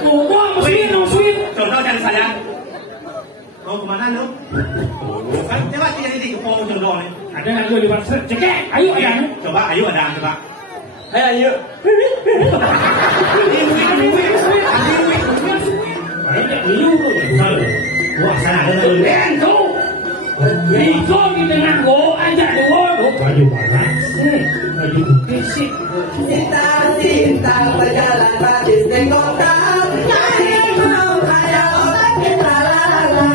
Ngomong mesin. Contoh dari saya. Mau kemana lu? Kan coba dia di kepong contoh nih. Ada lagi di pasar. Cekek, ayo ada. Coba ayo ada coba. Ayo. Wah, sana ada lu. Bento. Bento di tengah go aja dua. Baju panas. Baju kesik. Cinta berjalan manis tengokkan. Kaya mau kaya orang kita lalala.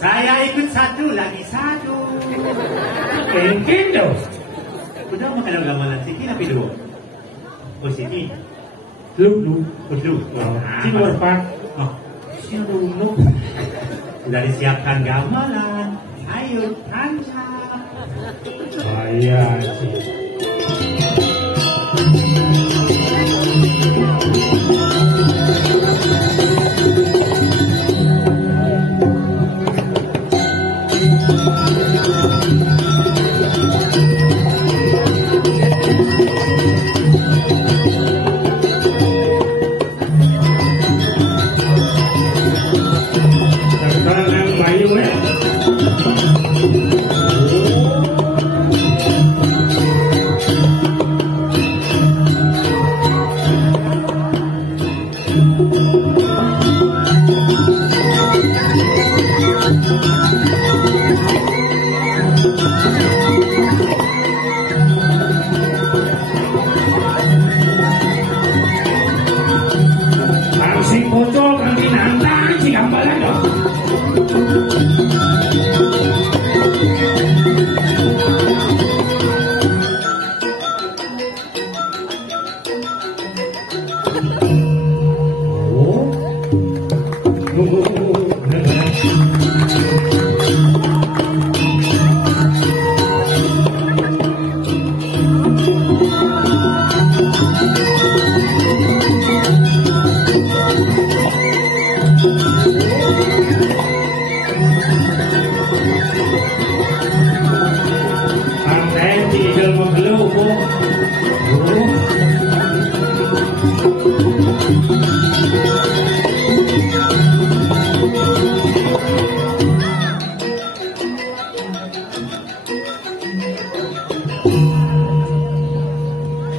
Saya ikut satu lagi satu. Mungkin dong. Udah makan gamelan sini tapi dulu. Oh sini. Lu. Ah, Sini Pak. Oh, sini dulu. Sudah disiapkan gamelan. Ayo tancap. Saya sih.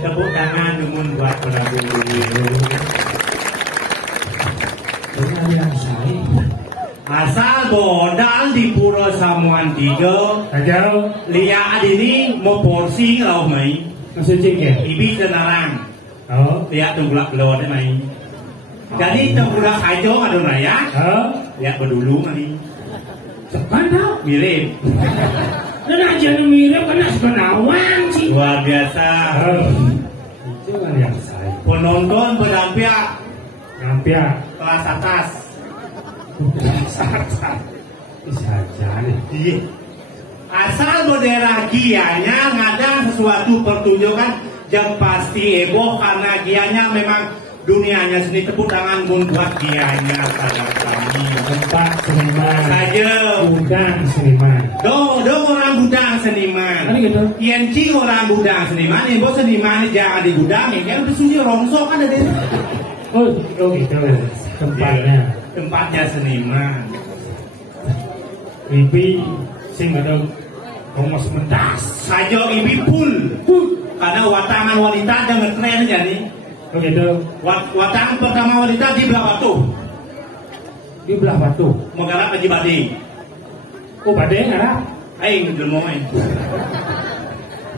Tepuk tangan numun buat Prabu Wiro. Yang saya. Asal bodal di Pura Samuan Tiga. Ajau. Lihat ini mau porsi kalau mai. Masih cek ya. Ibi tenarang. Lihat tengkulak belonได้ไหม Jadi tengkulak ajo ada raya. Lihat berdulu nih. Sekarang Mirip. Dan aja mirip karena sebenawang sih. Luar biasa. Itu kan yang saya. Penonton berdampia. Nampia. Kelas atas. Bisa jadi. Iya. Asal berdaerah gianya ngadang sesuatu pertunjukan yang pasti heboh karena gianya memang dunianya seni tepuk tangan buat gianya pada kami. Tempat seniman. Saja. Gudang seniman. Do orang gudang seniman. Kan gitu. Yenci orang gudang seniman. Yang bos seniman jangan di gudang ya. Kan udah sunyi rongsok kan ada. Oh gitu. Tempatnya. Tempatnya seniman. Ibi sing ada Thomas mentas. Saja ibi pul. Karena watangan wanita ada ngetren jadi. Oh gitu. Watangan pertama wanita di belah batu. Di belah batu. Menggarap aja bading. Oh bading ngarap. Aing gelmoy.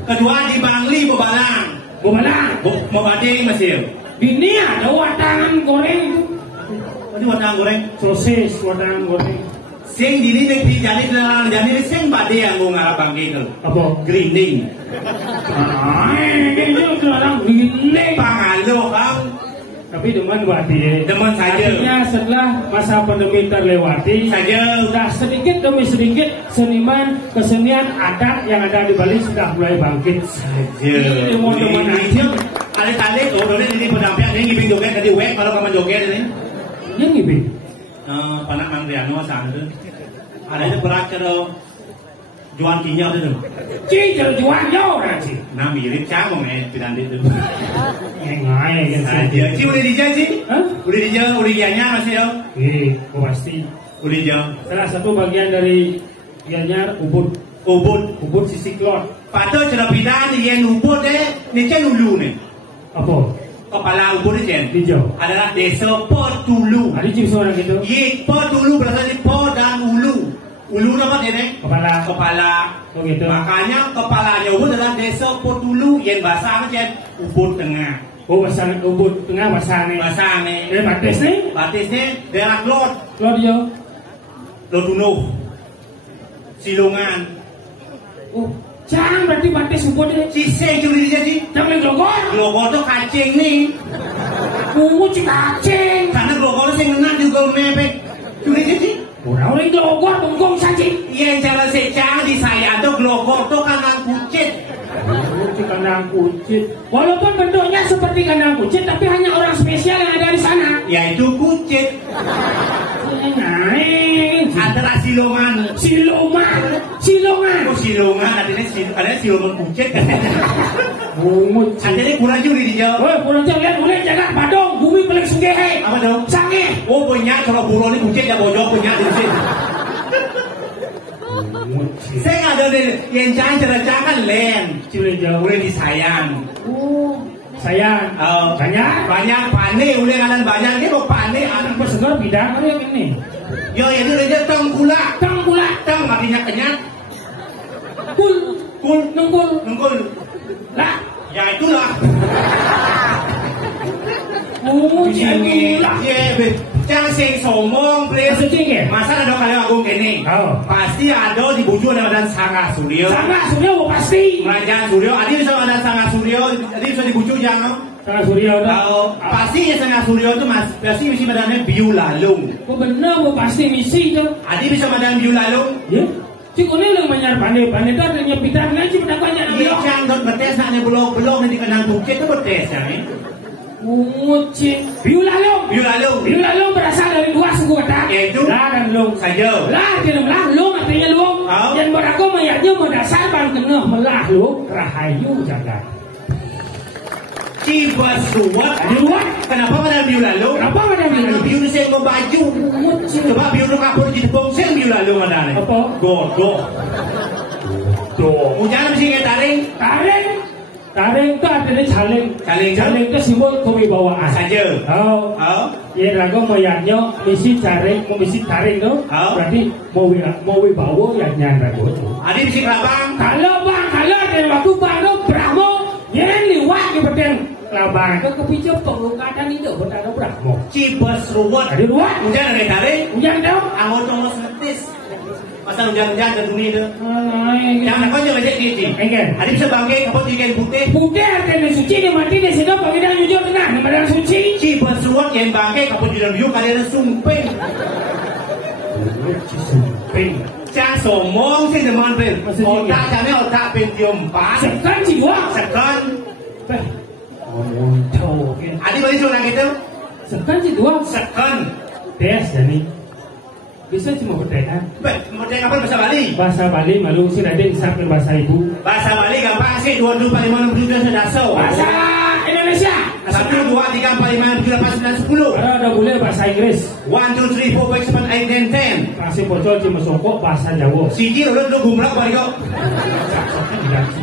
Kedua di Bangli Bebalang. Bebalang. Mau bading Mesir. Ini ada watangan goreng. Ini watangan goreng. Sosis watangan goreng. Sing dini negeri jadi kenalan jadi sing bading yang mau ngarap bangke itu. Apa? Grinding. Ini kenalan gini. Pangalo kang. Tapi demen wati. Demen saja. Artinya setelah masa pandemi terlewati Saja. sudah sedikit demi sedikit seniman kesenian adat yang ada di Bali sudah mulai bangkit. Saja. Ini mau teman aja. Tali ini pendamping ini ngibing joget tadi wek kalau kamu joget ini. Yang ngibing. Panak Mandriano sana tu. Ada itu berat kalau jual kinyo tu. Cik jual jauh nanti. Nah mirip cakong tidak itu. Ngai kan Saja. Cik boleh dijauh sih? Boleh dijauh, boleh ianya masih yo. Pasti. Boleh jauh. Salah satu bagian dari Gianyar ubud sisi klot. Patut cerita pidan yang ubud ni cen ulu ni. Apa? Kepala ubud ni cen. Hijau. Adalah desa Potulu. Ada cip seorang gitu. Ye Potulu berasal dari Po dan Ulu. Ulu apa dia ni? Kepala. Oh gitu. Makanya kepalanya ubud adalah desa Potulu yang bahasa cen ubud tengah. Oh bahasa ubud tengah bahasa ni. Bahasa ni. Batis ni? Batis ni daerah Klot. Klot dia. Lodunuh. Silongan. Oh, jangan berarti batis ubud ni. Ciseng curi dia sih. Jangan glogor. Glogor tu kacing ni. Cik kacing. Karena glogor tu saya kenal juga mepek. Curi dia sih. Orang glogor bengkong saja. Yang cara secang di saya tu glogor tu kandang kucit. Kandang kucit. Walaupun bentuknya seperti kandang kucit, tapi hanya orang spesial yang ada di sana. Yaitu kucit. Antara silongan. Oh silongan. Ada silongan kucit. Ada ni kurang juri dijawab. Oh kurang jauh lihat boleh jaga Badong bumi paling senggehe. Apa dong? Sange. Oh banyak kalau burung ni kucit ya bojok banyak di sini. Saya ada ni yang jangan cerita kan len. Boleh disayang. Oh sayang. Banyak pane boleh ngalan banyak ni kok pane anak bersegar bidang apa yang ini? Yo itu dia tengkulak. Teng artinya kenyat. Kul nungkul. Lah, ya itulah. Oh, itulah. Jangan sing somong, please. Masa ada kalau agung kene. Pasti ada di Buju ada Sangga Suryo. Sangga Suryo pasti. Kerajaan Suryo. Adi bisa ada Sangga Suryo. Adi bisa di Buju jangan. Sangga Suryo. Pasti ya Sangga Suryo itu mas. Pasti misi badannya biolalung. Oh benar, pasti misi itu. Adi bisa badan biolalung. Ya. Cik ini yang menyar pandai-pandai tu ada nyepitan ngaji pada banyak nak belok. Yang dot betes nak ni belok nanti kena bukit tu betes yang ni. Cik. Biolalung berasal dari dua suku kata. Yaitu la dan long saja. La dan long artinya long. Yang beraku mayatnya berdasar bang kena melah long rahayu jagat. Ciba suat. Kenapa pada biolalung? Karena biu saya mau baju. Coba biu tu kapur di tepung saya biolalung ada ni. Apa? Godok. Hujan mesti ke taring. Taring tu artinya caling tu simbol kewibawaan saja. Ya ragu mayatnya misi taring tu. Berarti mau wibawa yang nyanda tu. Adi mesti kelabang. Kalau dari waktu bang tu Brahmo yang liwat di petang Labang itu kepicu pengukadan itu berada berapa? Cibes ruwet. Ada dua. Hujan dari tadi. Hujan dong. Angon tolong ngetis. Masa hujan-hujan ke dunia itu. Yang nak kau jangan cek cici. Enggak. Ada bisa bangke kapot ikan putih. Putih artinya suci dia mati dia sedap bagi dia jujur tenang. Nama suci. Cibes ruwet yang bangke kapot jujur jujur kali ada sumpeng. Sumpeng. Cha somong sih deman pen. Otak kami otak pentium 4. Sekan jiwa. Sekan. Ngomong tahu. Adi bagi soal gitu. Sekan jiwa. Sekan. Tes jadi. Bisa cuma bertanya. Bertanya apa bahasa Bali? Bahasa Bali malu sih ada sampai bahasa ibu. Bahasa Bali gampang sih 22 45 7 sedaso. Bahasa Indonesia. 1 2 3 4 5 6 7 8 9 10. Ada boleh bahasa Inggris. 1 2 3 4 5 6 7 8 9 10. Kasih bocor cuma songkok bahasa Jawa. Siji lu gumrak bari kok.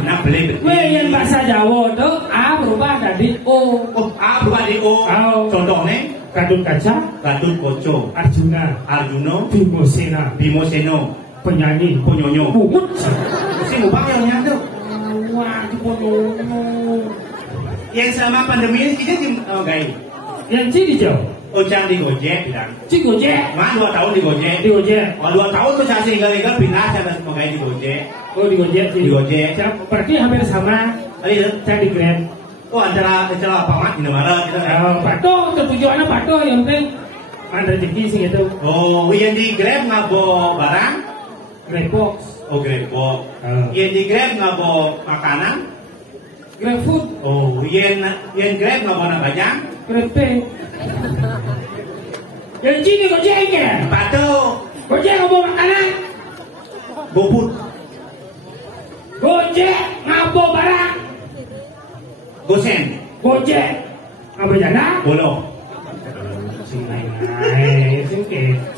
Nah beli. Weh yang bahasa Jawa tuh A berubah jadi O. Oh, A berubah jadi O. Contohnya Gatut Kaca, Gatut Koco, Arjuna, Arjuno, Bimosena, Bimoseno, penyanyi, Ponyonyo. Bungut. Si mubang yang nyatu. Wah, Ponyonyo. Yang selama pandemi ini kita guys. Yang Ci Jauh. Oh jangan di Gojek bilang. Ci Gojek. Mah 2 tahun di Gojek. Di Gojek. Oh 2 tahun tuh saya tinggal pindah saya pakai di Gojek. Oh di Gojek. Di Gojek. Berarti hampir sama. Tadi saya di Grab. Oh antara pamat di Indomaret gitu kan. Patuh tujuannya patuh yang penting ada rezeki sih gitu. Oh yang di Grab ngabo barang? Grabbox. Oh Grabbox. Yang di Grab ngabo makanan? GrabFood. Oh yang Grab ngabo bajang? GrabPay. Yang sini Gojek ya? Patuh. Gojek ngabo makanan? GoFood. Gojek ngabo barang? Gosen. Gojek ngabo jana? Bolo. Sing lain sing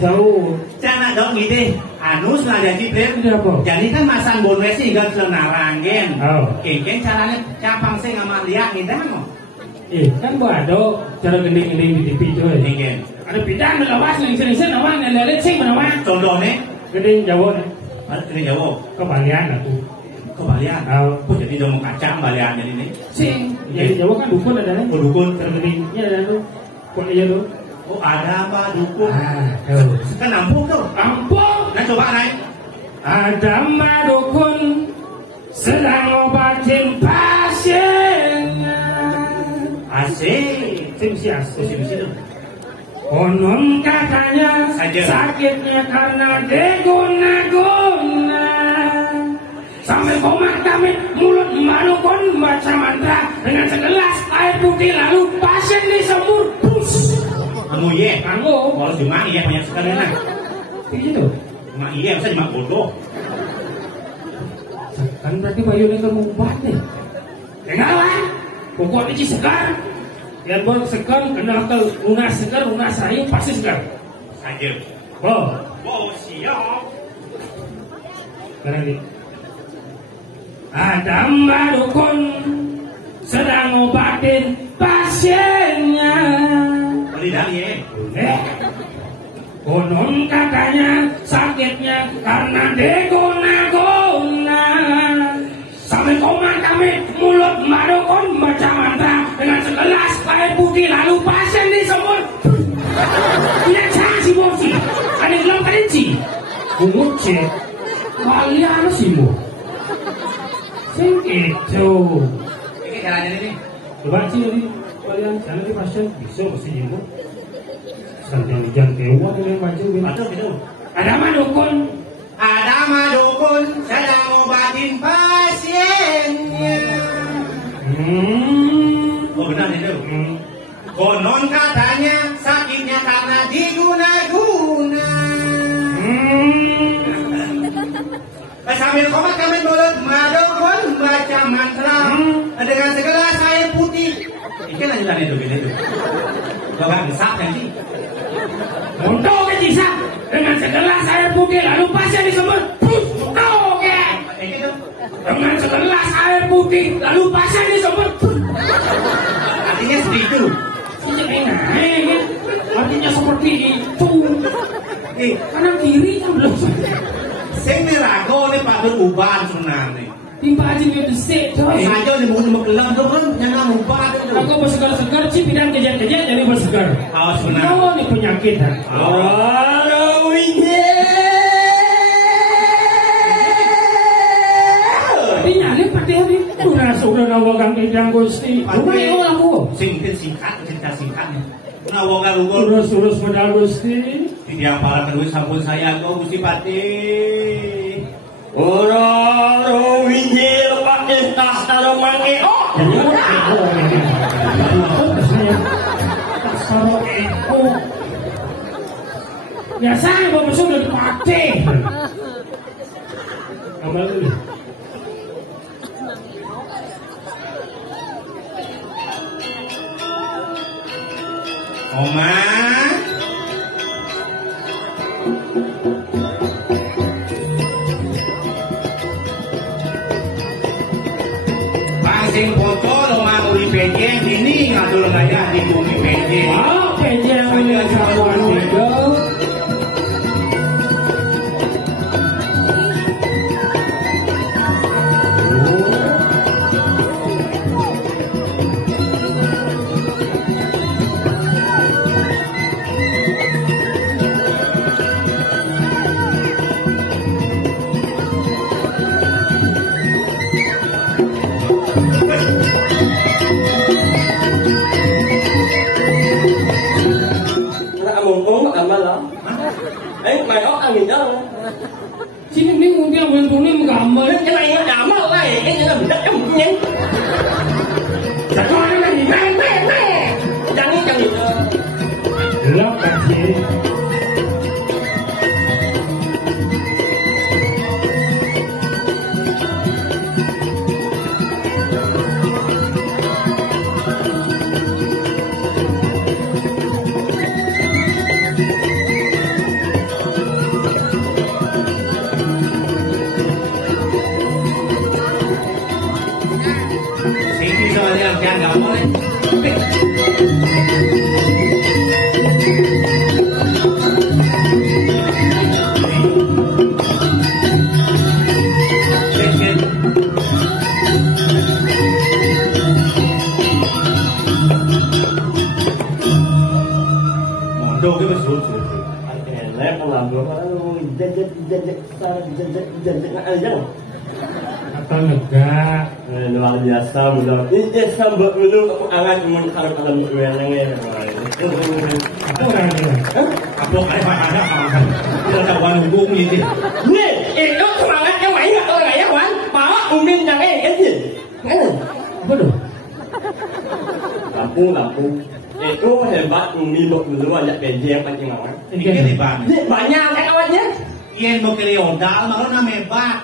jauh. Jangan dong ide. Anus lah jadi Bro. Jadi kan masang bonus sih gak senarangen. Kengkeng caranya capang sih ngamak liak ngidang. Kan buado cara gending-gending di TV coy. Kengkeng. Ada bidang melawas yang sering-sering nawang yang lelet sing menawa. Contohnya gending Jawa. Gending Jawa. Kebalian aku. Kebalian. Oh jadi dong kacang balian jadi ini. Sing. Jadi Jawa kan dukun ada nih. Oh dukun. Gendingnya ada tuh. Kok aja tuh. Oh ada apa dukun? Kan nampung tuh. Nampung. Nah coba naik. Ada mbak dukun sedang obatin pasiennya. Asik. Simsi asik. Simsi tuh. Konon katanya sakitnya karena deguna-guna. Sampai koma kami mulut mbak dukun baca mantra dengan segelas air putih lalu pasien disembur. Pus. Kamu iya. Kamu. Kalau cuma iya banyak sekali nah. Begitu. Cuma iya, masa cuma bodoh. Kan berarti bayu ini kemubat nih. Kenalan. Pokoknya ci segar. Yang boleh segar, kenal ke lunas segar, lunas sayang pasti segar. Saja. Oh. Oh siap. Sekarang ini. Ada mbak dukun sedang ngobatin pasiennya. Tidak ya. Konon katanya sakitnya karena degona-gona. Sampai koma kami mulut mbak dukun baca mantra dengan segelas air putih lalu pasien disembur. Punya cara si bosi. Ada bilang kelinci. Bungut cek. Kalian sih bu. Sing itu. Ini caranya ini. Coba sih ini kalian jangan di pasien bisa mesti jimu. Sampai hujan kewan yang maju. Aduh gitu. Ada mah dukun. Ada mah dukun sedang ngobatin pasiennya. Oh benar itu. Konon katanya sakitnya karena diguna-guna. Sambil komat kami mulut madukun baca mantra dengan segelas air putih. Ini lanjutan itu gitu. Bapak besar kan sih? Untuk kecisah dengan segelas air putih lalu pasien disembur. Oke. Dengan segelas air putih lalu pasien disembur. Artinya seperti itu. Artinya seperti itu. Kanan kiri kan belum. Sing nirago ini patut uban sebenarnya. Timpa aja gitu sih, coy. Aja nih bukan kelem tuh kan nyana lupa itu. Aku bersegar-segar sih bidang kejadian jadi bersegar. Awas benar. Oh, ini penyakit. Halo ini. Tapi nyali pati hari sudah nawagang kejang gusti. Lumayan aku. Singkat cerita singkatnya. Nawagang Urus modal gusti. Tidak para kedua sampun saya kau gusti pati. Orang winjil pakai tas taruh mangke. Oh, taruh eko. Biasanya bapak sudah dipakai. Amal dulu. Oma. Sing foto lo mau di PJ ini ngatur gaya di bumi PJ. Oh, PJ yang sama juga. mày ốc ăn gì đó Sini ni mungkin bentuknya menggambar. cái này nó đảm bảo này cái này là mình chắc chắn nhanh Sekarang lagi meh. chẳng gì Gelap kasih. Atau enggak luar biasa mudah ini sambal dulu aku angan mun harap alam yang aku orangnya. Apa kayak ada makan. Kita tak wanung ini. Nih, itu semangatnya main nggak kalau nggak ya Wan? Bawa umin yang ini. Apa tuh? Lampu. Itu hebat umi dulu aja PJ yang pancing awan. Ini hebat. Banyak kan kawannya. Iya mau kiri ondal, malah nama hebat.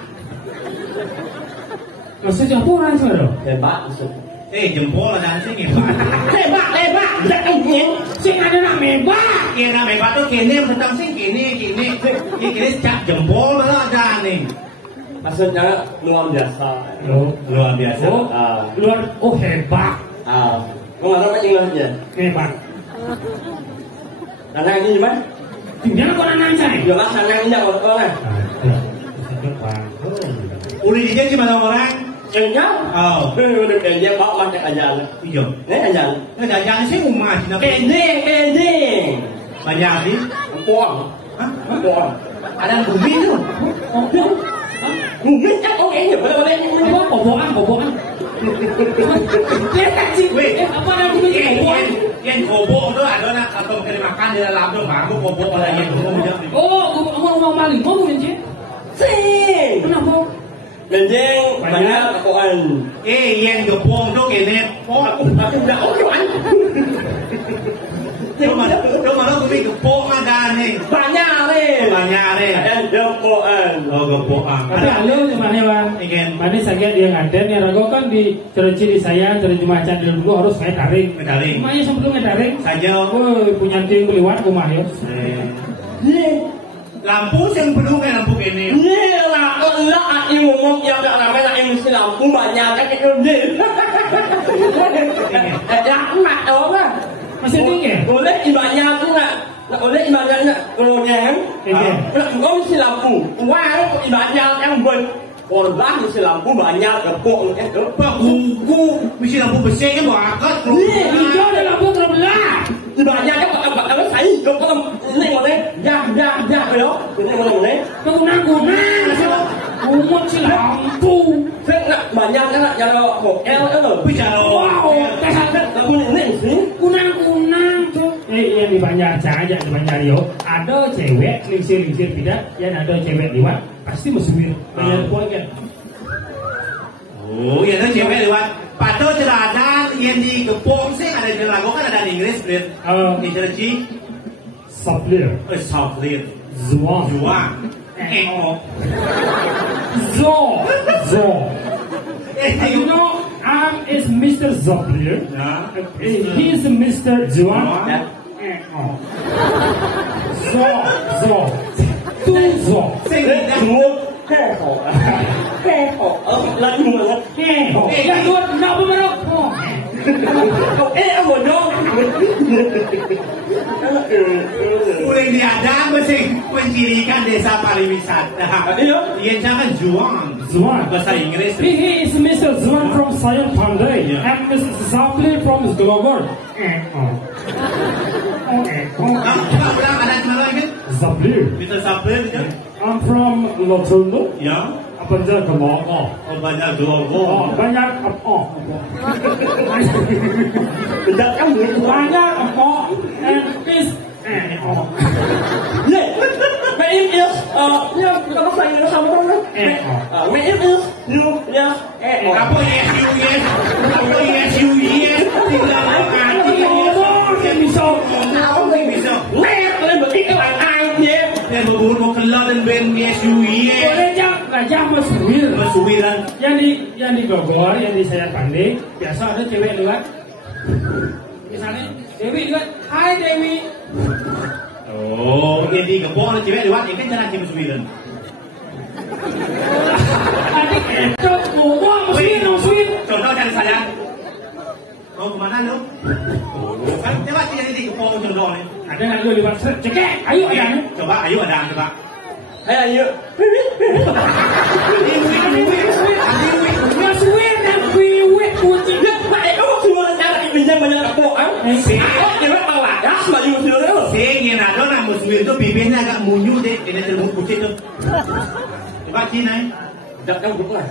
Maksudnya apa orang sekarang? Hebat maksudnya. Jempol ada sih hebat. Hebat, tidak mungkin. Sing ada nama hebat. Iya nama hebat tuh kini tentang sih kini cap jempol malah ada nih. Maksudnya luar biasa. Luar biasa. Hebat. Kau nggak tahu pancing aja. Hebat. Karena ini gimana? Tinggal kau nanti saya. Jelas karena ini nggak kau lah. Udah dijanji mana orang? Kenyang? Oh. Udah kerja bawa macam aja. Iya. Aja. Jangan sih umat. Pending. Banyak sih. Puang. Puang. Ada bumi tuh. Mungkin chắc có nghĩa boleh Boboan. Dia tak sih. Apa namanya? Yang kobo itu ada atau kali makan di dalam tuh baru kobo ada yang Ngomong maling, ngomong aja. Sing. Kenapa? Pending banyak kakuan. Yang jepong tuh kene. Aku udah oke kan. Malah gue gepong ada nih. Banyak nih. Dan gepokan. Gepokan. Tapi halo cuma hewan. Mana saya dia ngaden ya rago kan di cerci di saya cerci macan dulu harus main taring. Makanya sebelum main taring saja. Punya tim keliwat rumah ya. Lampu yang belum kayak lampu ini. Lah ini ngomong ya udah ramai lah yang mesti lampu banyak kan itu dia. Ya emak dong lah. Masih tinggi? Boleh ibadahnya tu nak boleh ibadahnya kalau jangan. Kau mesti lampu. Wah, ibadahnya yang buat korban mesti lampu banyak gepuk itu. Kuku mesti lampu besi kan bakat Nih, hijau ada lampu terbelah. Banyak kan apa saya gepuk ini mana dah đó ini mana Guna-guna. Umut si lampu. banyak kan yang một eo đó bây giờ Wow, aku ini sih kunang-kunang tuh. Yang di Banjar aja di Banjar yo. Ada cewek lingsir tidak, yang ada cewek lewat pasti mesumir. Banyak poin kan. oh ya itu cewek lewat padahal celadan yang di Gepong sih ada di lagu kan ada di Inggris Brit di Cirebon Saplir, Southland Zuang, Juang Zo. You know, is Mr. Zaplir. He is Mr. Zuang. Zo. Zo. lagi mau Yang buat nak bermerok. apa dong Boleh diadang mesti mencirikan desa pariwisata. Iya jangan juang. Zuang. Bahasa Inggris. He is Mr. Zuang from Sayan Pandai and Mr. Zaplir from Global. Coba ulang ada cuma lagi. Zaplir. Bisa sampai gitu. I'm from Lotondo. Ya. Apa dia kelompok? Oh banyak logo. Banyak apa? beda kan Banyak apa? And this. Nih, main is, ya kalau saya sama orang, main is, ya, Apa yes you yes? Apa yes you yes? Tinggal ngerti Yang bisa. bisa. lên berarti các bạn ai nhé, Dan berburu mau kelar dan ben yes you yes. Boleh gajah mesumir. Bersuwiran. Yang di Bogor, yang di Sayan Pandai, biasa ada cewek lewat. Misalnya, Dewi lewat, Hai Dewi. Oh, yang di Gepong ada cewek lewat, ini kan cara cewek bersuwiran. Adik itu ngomong mesumir. Contoh cari saya. Mau kemana lu? Kan coba cari di Gepong contoh nih. Ada nggak lu lewat? Cekek, ayo ada. Coba, ayo ada coba. hay là như, Mesumir dan wiwit kucing. nhất vậy có một xưa ra là bình dân mà nhận bộ á, thì rất bao là đó mà như xưa đó, Saya yang ada nak bersuwiran tu bibirnya agak munyu deh, kena terbuka putih tu. Coba Cina. đặt trong đúng là,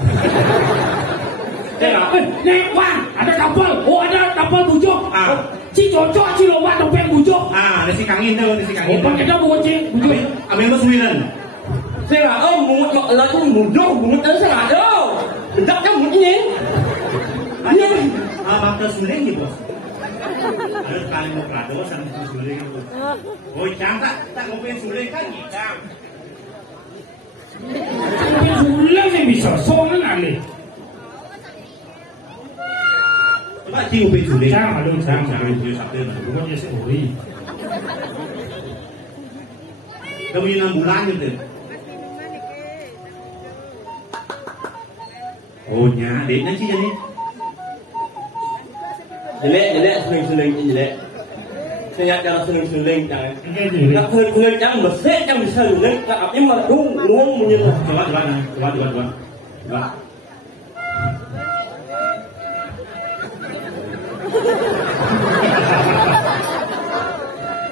Nek Wan, ada kapal. Oh ada kapal bujuk. Ci cocok, ci lomba topeng bujuk. Nasi kangin tu, nasi Oh kangin. pakai dah bujuk. Ambil bersuwiran. thế là muốn là cái muốn đâu muốn tới sao là đâu, đặt trong muốn gì, Bakal suling ni bos. Ada kali mau kado sama suling tu. Oh jangan tak ngopi suling kan kita. Sulang yang bisa, soalnya nanti. Coba cium ngopi suling. Jangan malu, jangan. Satu. Bukan dia sehari. Kamu 6 bulan gitu. Oh nya, dek nanti jadi. jelek seling, saya nhắc cho seling jangan, nak seling jangan bersih jangan bisa seling, tak apa yang malah luang menyerah. Coba.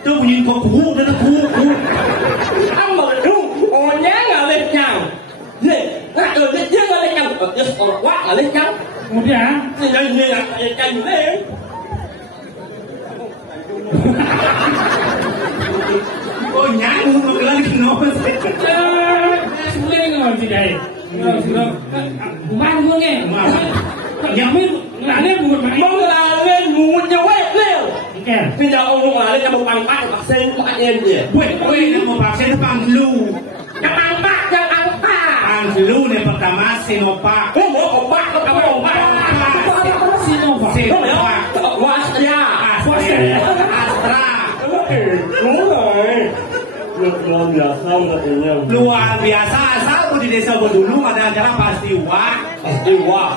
Tu bunyi kau kuku dan kuku. Ăn mà đúng, nhá là lên nhau, gì, nak lên chứ lên nhau, quá là lên nhau, Kemudian, thì là canh lên. Oh nya, mau kelar kenapa? suling nggak sih deh? Sulang. Bukan gue nge. Yang ini nggak bukan main. Mong là lên muốn nhau hết lên. Oke. Bây giờ ông là lên cho một bằng bạc bạc sen bạc em gì? Wait, mau vaksin pang flu. Cái bằng bạc cho ăn bạc. Pang flu ni pertama Sinovac. Có mỗi ông bạc có cả ông bạc. Sinovac. Có phải không? Wasya. Astra. Đúng rồi. Được rồi giờ xong rồi thì nhau. Luar biasa asal tu di desa Bedulu ada acara pasti wah. Pasti wah.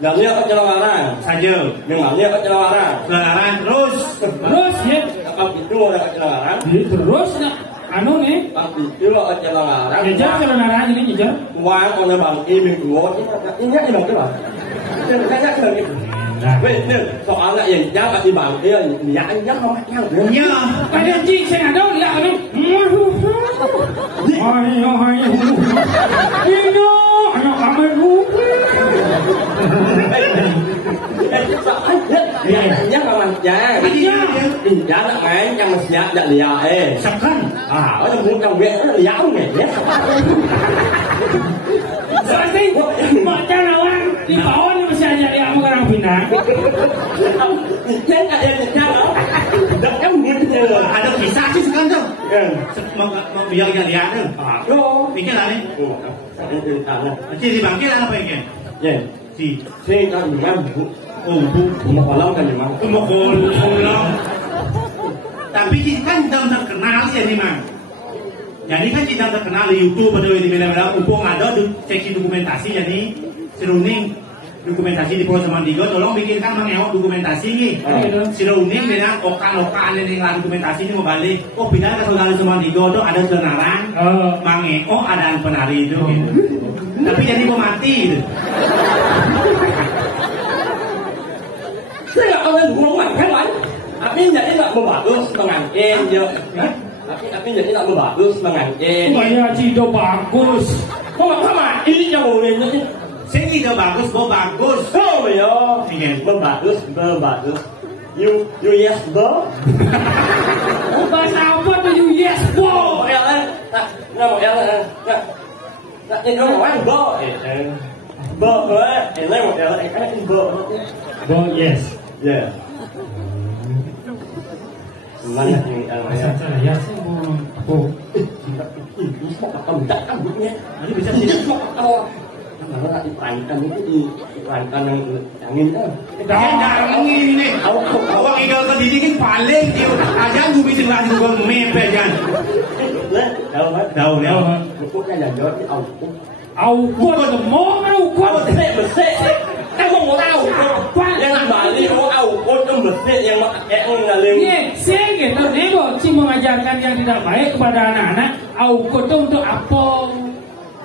Giờ lihat có cho nó ra. Saja. Nhưng mà lihat có cho nó ra. Gelaran terus. Terus ya. Apa itu ada cho nó ra. Terus nak anu nih. Tapi itu lo aja larang. Ngejar kalau narang ini ngejar. Wah, kalau bang ini gua ini ya bang itu. Kayaknya keren gitu. Wait, nih soalnya yang jangan kasih bang dia yang mau yang Ya. Pada ji saya ada lihat kan. Ayo ayo. Ini anak kamu. Dạ mà dạ dạ là mẹ nhưng mà dạ dạ lìa Sập kan. ở trong vùng trong viện nó giáo nghề nhé Selesai. Macam orang di bawah ni masih ada yang mengarang pinang. Chết cả em chết đó đập em muốn chơi Ada kisah sih sekarang tuh. Mau biar lihat tuh. Yo Bikin lah nih. Nanti di bangkit apa ini? Dạ Si. Thế ta mình ăn Oh, bu. mà còn lâu cần gì mà Mau kolong. Tapi kan sedang terkenal ya nih mang. Jadi kan sedang terkenal di YouTube atau di mana-mana. Upung ada cek dokumentasi jadi seruning dokumentasi di Pulau Samandigo. Tolong bikinkan mengeok dokumentasi nih. Seruning dengan okan-okan yang lah dokumentasi ini mau balik. Oh pindah ke Sultan Samandigo tuh ada kenalan. Mangeok ada penari itu. Tapi jadi mau mati. thế là ông ấy muốn mạnh cái lắm anh jadi nak membagus mengantin yo tapi jadi nak membagus mengantin Saya cido bagus. kok sama ini jauh ini Saya juga bagus, gue bagus. oh yo membagus you yes go Bahasa apa tu you yes bo? ya tak nama ya tak ini orang lain go bo ini mau ya ini bo Bo yes. yeah mana yang Asal saya ya saya mau bo. Kamu tak kamunya, Ini bisa sih. Kalau tak diperankan itu diperankan yang ini kan. Jangan ini. Awak igal ke diri kan paling dia. Ajan gue bisa lagi gue mepe jan. Tahu ya. Bukan yang jawab di awak. Awak mau awak. Bersih. Emang mau tahu? Yang nak balik mau awak itu bersih yang ngalir. Ye, saya gitu nego sih mengajarkan yang tidak baik kepada anak-anak. Awak itu untuk apa?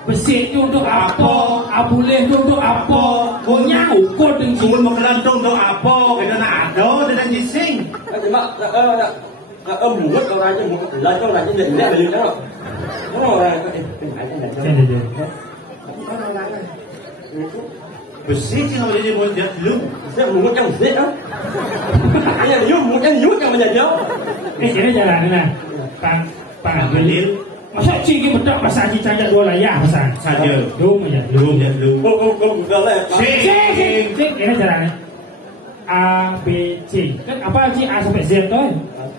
Besi itu untuk apa? Abuleh itu untuk apa? Punya ukur dengan Suul mau kelantung tuh apa? Kita nak ada dengan jising. Cuma mulut kau raja mulut lah kau raja jadi dia beli kan? Orang Besi sih kalau jadi mau jadi lu. Saya mulut yang besar kan? Hanya you mulut yang you yang menjadi. ini jalan ni lah. Pang beli. Masa cik betul pasal cik cakap dua layar pasal. Saja. Dum aja. Lu jadi lu. Kau lah. Cik ini jalan ni. A B C. Kan apa cik A sampai Z tu?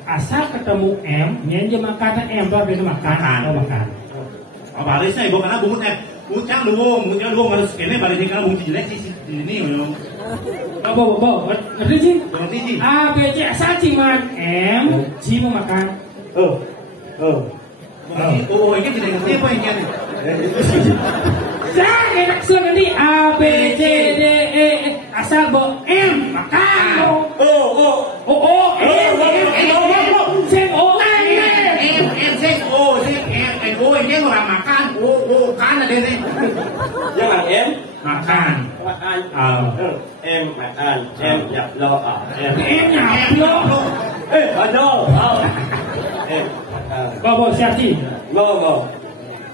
Asal ketemu M, ni dia makan M tu dia makan. Apa barisnya ibu karena bungut Butang luung harus kene balik ni karena bungut jelek sih ini belum. Bawa. Ngerti sih? Berarti sih. A B C asal cik makan M, C mau makan. Oh, ini tidak ngerti apa yang ini. Saya enak suara ni A B C D E asal bawa M makan. Ini orang makan. Kan ada ni. Jangan M Makan. em makan em nhập lo em lo. ada em Bawa siap cik. go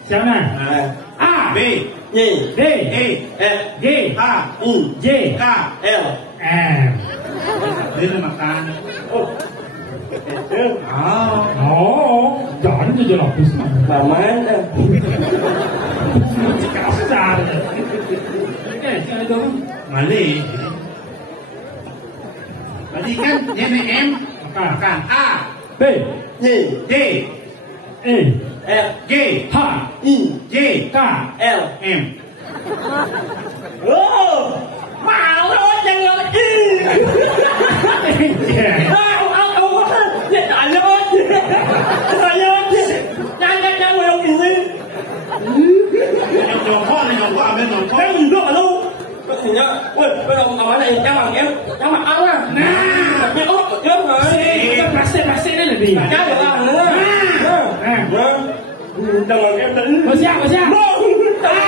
Siap nak? A B Nhi D E F G H I J K L M. Dia makan. Jangan tu je lapis mah. Paman Kasar. Jangan tu. Malay. Berarti kan dia M makan. A B Nhi D E F G H I J K L M. Mau rồi chẳng là chi Jangan người ông gì Nhồng con này nhồng con bên nhồng con. Cái gì đó mà luôn Thì nhá Ui bây giờ ông này cháu bằng em cháu mặc áo á Nè Biết ốp một chút rồi Plastik ni lebih. Cháu được ăn nữa Jangan em tadi. Masih. A.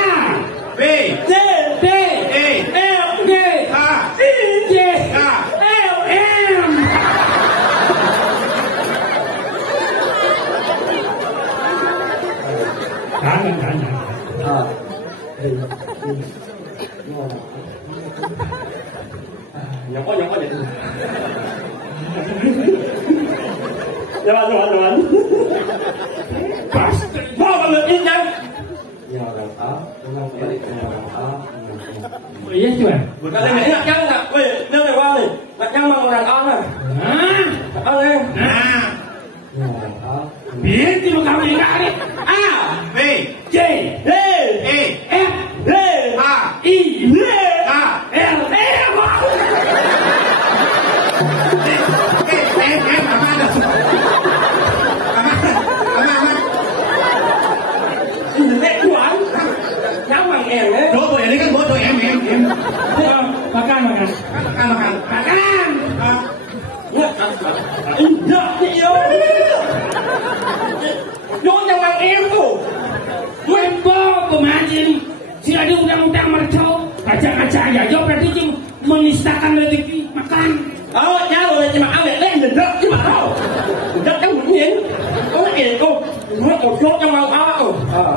B C. D. E F. G. H I. J. K L. M. Jangan. Nhỏ vậy. Jangan. Pas. Mau kalau ini kan? Ya orang A, orang balik orang A. Iya cuy. Bukan ini nak yang nak, weh, dia lewat ni. Nak yang mang orang A lah. Hah? A ni. Nah Ya orang A. Binti mo kami ngari. A. B J. D. E F. D. H I. K L. M. Ini lek kuan. Yang mang em ni. Đố tụi này kan buat tụi em. Makan. Makan. Ya, ni yo. Yo yang mang em tu. Wembo pemajin. Si ada undang-undang mercau. Kaca-kaca aja. Yo berarti cuma menistakan rezeki makan. Ờ, cha rồi chị mặc áo này lên mình rớt chứ mà đâu rớt trong bụng nhiên có cái gì cô nó một chốt trong màu áo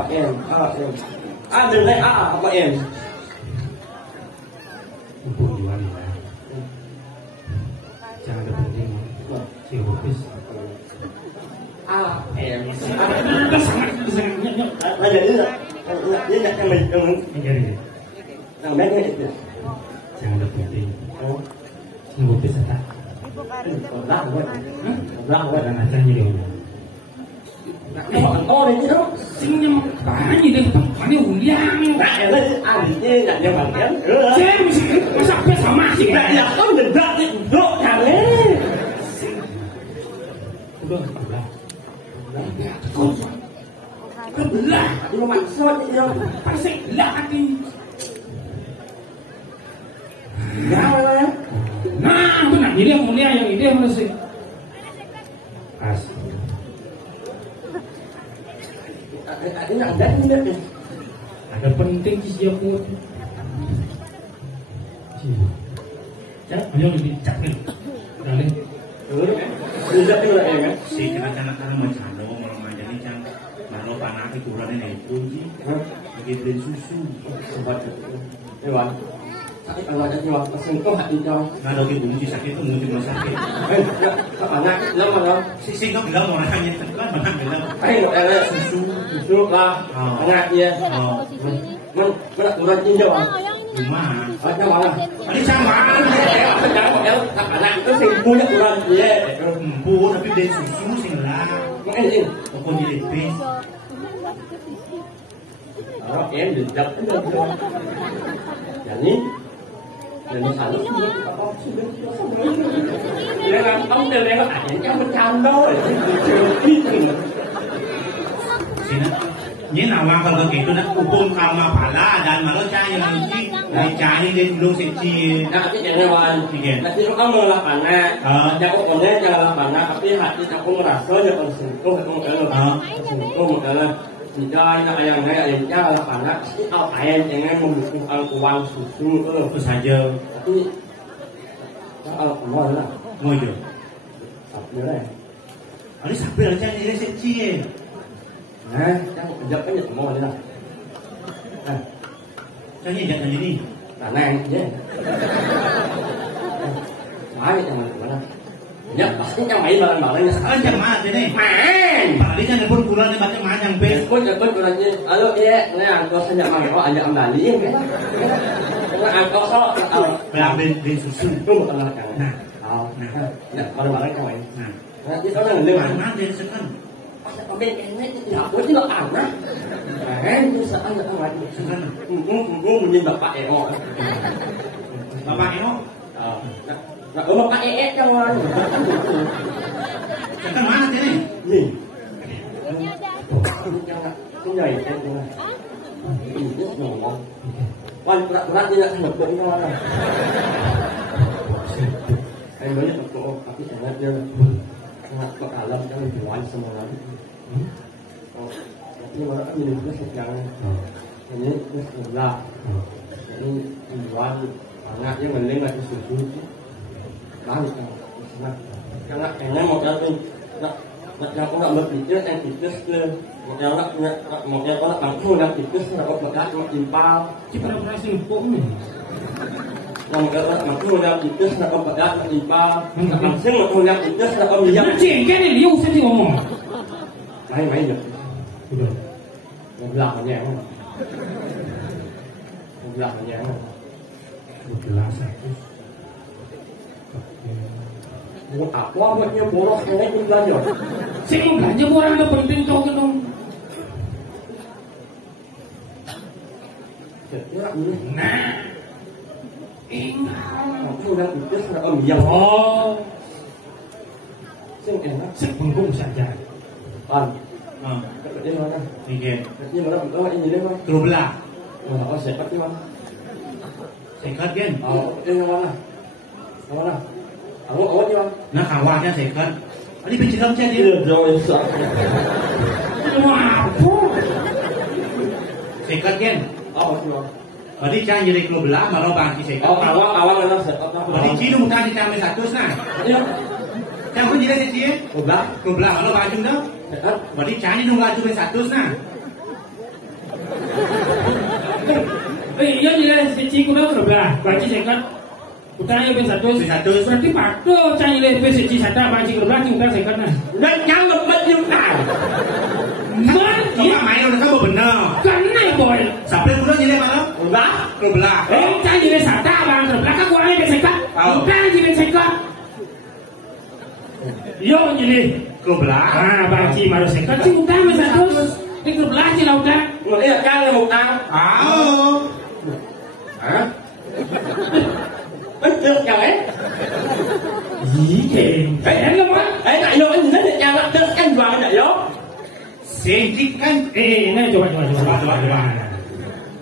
em đừng lấy không có em Jangan ada penting. Ciobis. em Sangat. bây giờ với nhặt cho mình đừng thằng bé cái Jangan ada penting. Ciobis tak. lắc quá Jangan aja ni dia. nó còn to đấy chứ đâu Singnya banyak deh, ini undang. nặng này lên ai thì chê nặng cho bằng kém Saya mesti masa sama sih. nặng giờ có mình rớt đi rớt thằng ấy Udah, kebelah. nhưng mà mạnh sốt đi đâu Pasti lagi. sao đấy Nah, benar. Jadi yang mulia yang ide mesti. Pas. Ada nak dah ni dah. Ada penting di siap pun. Cak, beliau lebih cak nih. Kali. Sudah tu lah kan. Si kanak-kanak macam malam aja ni cang. Kalau panas kurang ni kunci. Lagi beli susu. Sebab tu. Ewan. Tapi kalau ada jual pasang kau hati kau. Kalau lagi kunci sakit tu mungkin rumah sakit. Tak anak lama dah. Si kau bilang orang hanya kan mana bilang. Nak ada susu lah. Anak dia. Mana kurang jinjau. Rumah. Ada mana? Ini sama. Tak anak itu sing punya kurang dia. Bu tapi beli susu sing lah. Mana ni? Pokok jadi beli. Em được dập cái được rồi. Jadi salah dia làm ông từ đây nó ảnh cho mình tham thôi. Sini. Ini nama kalau gitu nak hukum kama pala dan malu cahaya yang mesti dicari di dulu seci. Nah, tapi jangan wan. Nanti kamu malah panas. Jangan pokoknya jangan lah panas. Tapi hati aku merasa jangan sentuh, sentuh makanya. Tidak nak ayam ayam jangan lah panas.เอาayam jangan membutuhkan uang susu Itu saja. Tapiเอาsemua lah. Mau je. Apa ni? Ini sampai aja ini seci. Jangan kejap kan semua ni lah. Jangan jangan ini. Tanah je. Mai jangan mana. Ya pasti yang main barang-barang ni. Sekarang jam mana ni? Main. Tadi kan pun bulan ni macam mana yang best. Kau je. Halo dia, ni aku senyak main kau ajak amdali kan. Kau kau Ambil beli susu. tu bukan kan. Nah, nah, barang-barang kau main. Nah, Nanti kau nak lewat. mana dia sekarang? Bên này thì học với nó ảo á. Tôi sợ là không phải. Mình nhìn bạc bạc ngồi. Bapak Eno. Ở một cái trong Sekarang mana dia ni? gì? Cái này em này. Rất nhỏ. Quan trọng là thành một cái ngon rồi. Em mới nhận được cô, tapi saya dia sangat berkalam trong tình huống semua lagi. ini malah ini sedang ini sebelah ini Iwan anaknya mending lagi susu lalu karena enak mau jadi nak yang aku nak berpikir yang pikir ke yang nak langsung yang pikir nak berkat nak timpal kita pernah simpuk ni yang langsung yang pikir nak berkat nak timpal langsung yang pikir nak berlian macam kan ni dia usah dia ngomong main je betul yang belakangnya yang belakangnya betul satu buat apa buatnya boros ini pun belajar saya mau belajar orang ada penting tahu kan dong nah ingat langsung yang pikir nak berlian oh sing enak sepenggung saja kan ini mana ini mana betul ini dia mana Terbelah. oh sekat ni mana Sekat kan? oh ini mana mana awak ni mana Nah kawannya sekat. Ini penceram je dia. dia jauh esok wah apa Sekat kan? apa sih mana Berarti jangan jadi terbelah malah bangki sekat. oh awak mana sekat Berarti cina bukan di kami satu nah. iya Jangan pun jadi sih. udah Terbelah malah bangki dah. sekat Berarti jangan nunggu laju satu nah. iya jelas seci kuda berbelah baca sekat utara yang satu berarti patut cari lebih seci satu baca berbelah tinggal sekat nah dan jangan berjumlah man Iya main udah kamu benar. kan naik boy Sampai pula jadi malam. udah Terbelah. cari lebih satu bang berbelah kan gua lebih sekat bukan jadi sekat yo jadi Terbelah. ah baca baru sekat sih utara yang satu ini berbelah sih lah udah ngelihat kan yang mau tahu Oh. hah betul kan iya kan lemah nak yo ini nak jangan terus kan jual nak yo Sentik kan ini coba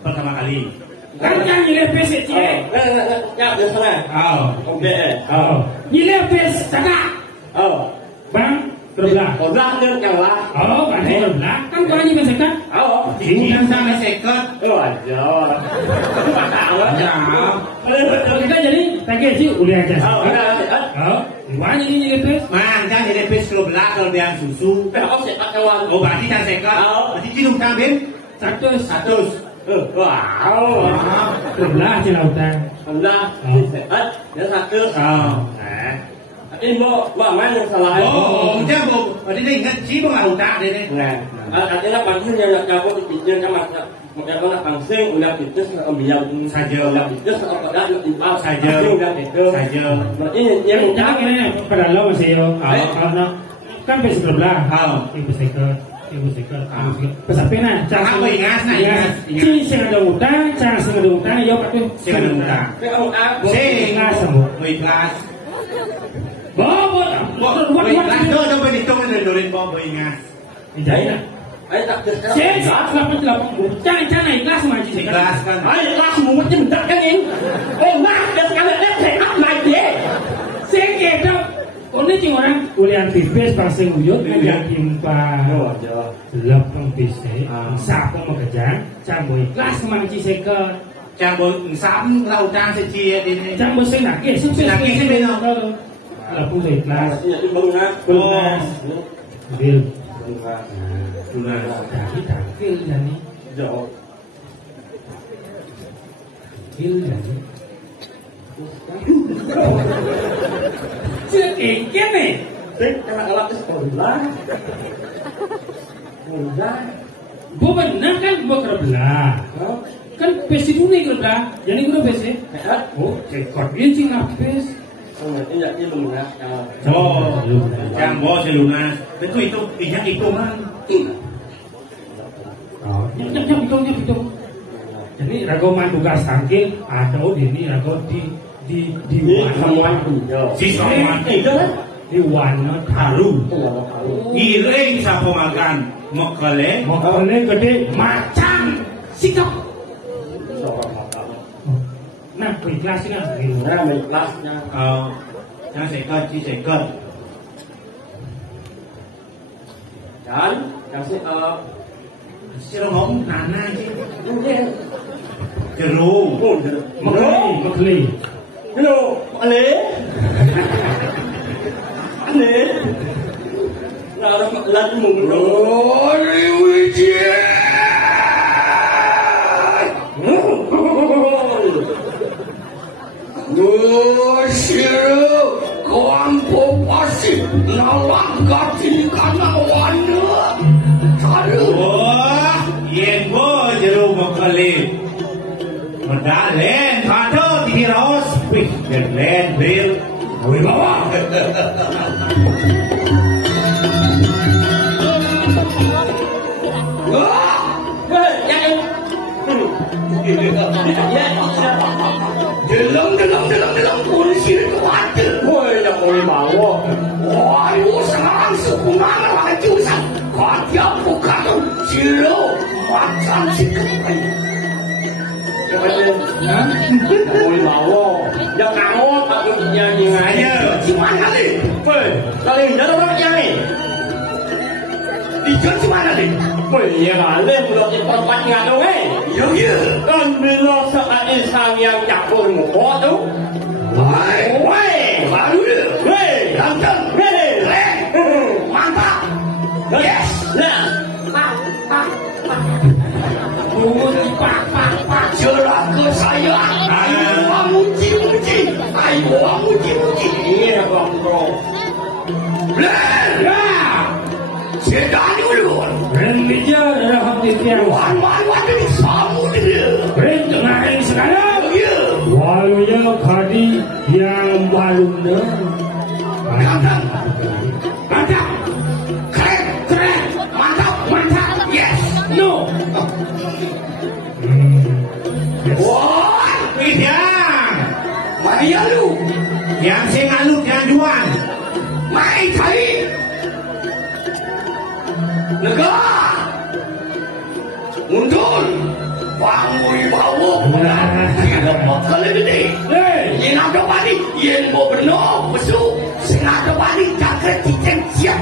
pertama kali. kan yang lebih seci ya dia sana Oh. okey oh lebih cakap oh bang berbelah udah dia yang lah oh kan berbelah kan gua ini sekat oh Ini sama sekat. wajar tahu Ya. Kalau kita jadi pakai sih udah aja. oh ada Oh, Iwan ini lebih. Man, jangan jadi pes terbelah kelebihan susu. oh sekat kawan Oh berarti jangan sekat. Berarti cina bukan Ben. Satu. wow Berbelah di lautan. udah sekat dia satu Oh. ini mau mana yang salah Oh, jangan bu. Berarti dia ingat cina bukan utak dia ni. nah artinya pangsil yang kamu pikir kan masa mungkin kalau pangsil udah pikir biar Saja. udah pikir apa dah timpal Saja. udah pikir Saja. berarti yang Jangan ini pada lo masih yo. Kalau kan pes berbelah. Oh. Ibu sekat. Pesapi na. Aku ingat nah ingat. Cing sing ada utang, cang sing ada utang, yo patuh. Sing ada utang. kamu apa Sing Ingat semua. ikhlas. Bobo. Bo ikhlas tu tu berhitung mendorin bo ingat. Jadi na. ayo tak Saya jangan ikhlas sama Haji Sekat. Ikhlas kan. ayo kelas mau macam tak kan ini nah dan sekarang dia sehat lagi Saya kira ini cing orang kuliah tipis pasang uyut ngajak timpa wajar lepeng bisa sapong mengejar cambo ikhlas sama Haji Sekat. Jangan bo sam lau utang seci ini. Cambo sing nakis sing benar. Lepeng ikhlas. artinya itu bangunan Lunas. Bil. Lunas. Tapi tampil jadi. jauh Bil jadi. Cekik nih. karena kalau sekolah udah Gua benar kan gua kerbelah. Kan pesi dulu nih kerbelah. Jadi gua pesi. sehat Oh, cekot dia cing lapis. ini ya itu lunas Oh, jangan bo si lunas. Betul itu ingat itu man. Oh, nyap itu. Jadi rago manduga sangkil atau ini rago di semua hijau Si soman itu kan di warna haru. Giring siapa makan mokale. Mokolnya gede macam sikap. Nah, ikhlasnya nah kelasnya Jangan sekat, si sekat. dan kasih Siro ngomong nana aja. Jeruk. Oh, Makli. Halo, Ale. Ale. Lara lan mung. Oh, Wijen. Siro, kau ampuh pasti nolak gati karena wana. wah, yen bo jeruk makali. Medalen, kado tiros, pih, jelen, bil, Wibawa. Dalam polisi itu ada. Woi, dah boleh bawa. Wah, sekarang sekunang laju sang. Kau tiap buka tu Siro macam si kepala. Boleh bawa. Yang kamu tak nyanyi aja. Di mana ni? Woi, kali ini ada orang nyanyi. Dijual di mana ni? Woi, ya kali belum tempat ngadong Ya, ya. Dan bila sekali sang yang capur muka tu. Woi, baru dia. Woi, Ganteng. Mantap. Yes. nah. Pak. Jeraga saya. Ayo, muji. Ayo, muji. Iya, bang bro. Sedan dulu. Renbija dah hati tiang. Wan ni samu dia. Rentengahin sekarang. Ya. Walunya kadi yang balungnya. Ganteng. Keren. Mantap. Yes. No. Wah, yang, Maria lu. yang sing alut yang juan. Mai thai. Lega. Mundur. Bangun bawa. Tidak bakal ini. Yang ada balik. Yang mau benar. Besok. Sing ada balik. Jaga cicing siap.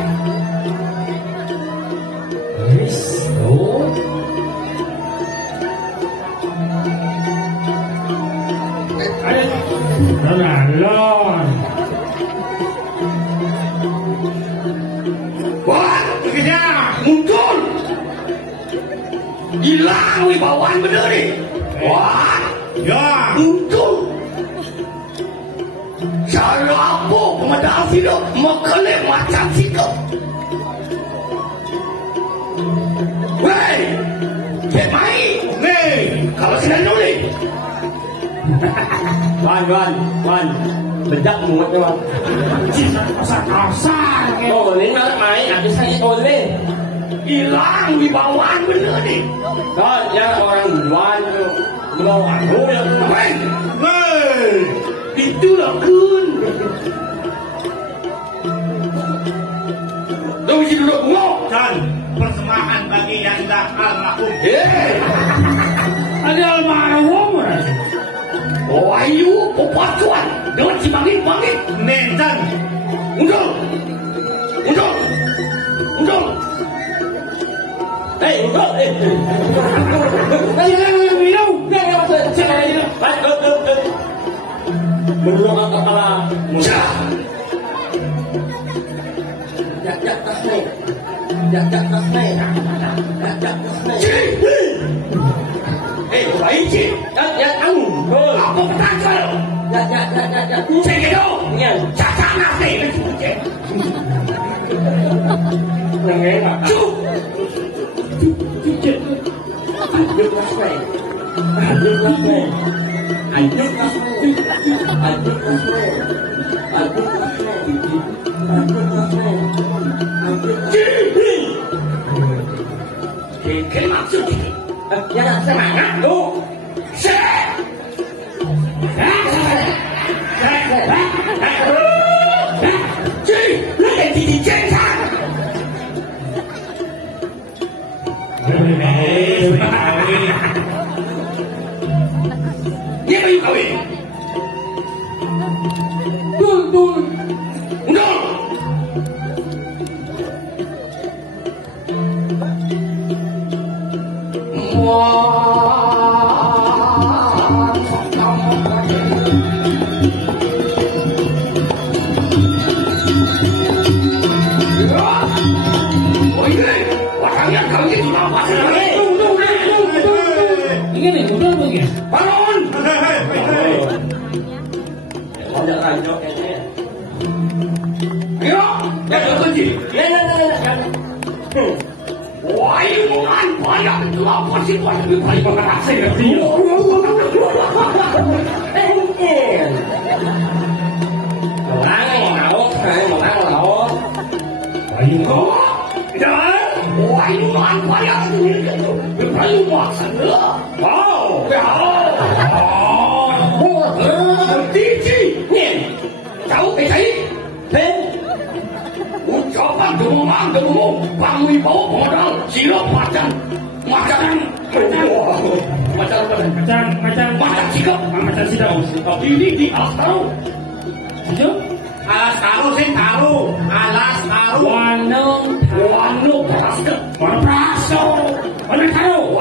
Tenang. Wah, kejar. Mundur. Hilang wibawaan bener ni. Wah. Ya, Mundur. Cara apa pemadam sila makalih macam sikap. Weh, cek mai. nih, Kalau sedang nulis. Wan. Bejak muat tu. Kasar. Oh, ni nak main. Aku saya tu ni. Hilang wibawaan bener ni. Dan yang orang duluan tu. Belum aku yang Weh, hei, itulah kun. Dah mesti duduk bengok. dan persembahan bagi yang dah almarhum. ada almarhum. Oh, ayu, pepacuan. Dengan si bangit. Nenten, Mundur. Hei, untuk. Jangan minum. Jangan masuk. Jangan. Baik. Belum kepala. Mudah. Jak tas ni. Jak tas ni. Cik. Baik cik. Jak angin. Betul. Apa petangkal? Jak. Cik itu. Ingat. Cacat nasi. Cik. Jangan. Cuk. Ajuk tas ni. Cái maksud itu. Jangan semangat tu. Dia bayu kawin. Dul. Mundur. Oh ini, orangnya kau itu apa sih? Ini nih, udah begini. Bangun. Ada ranjok ini. Ayo, ada kunci. Ya. Wah, ini bukan banyak itu apa sih? Wah, ini banyak berasa ya. Ayo kau, jangan. Wah, ini bukan banyak itu. Berani maksa dia. Wow, Tiji, nih, tahu saya? Ucapan demam, bangun bau modal, silap macam sikap. Ini di alas taruh. Alas taruh sih taruh. Alas taruh. Wano prasto. Wano taruh.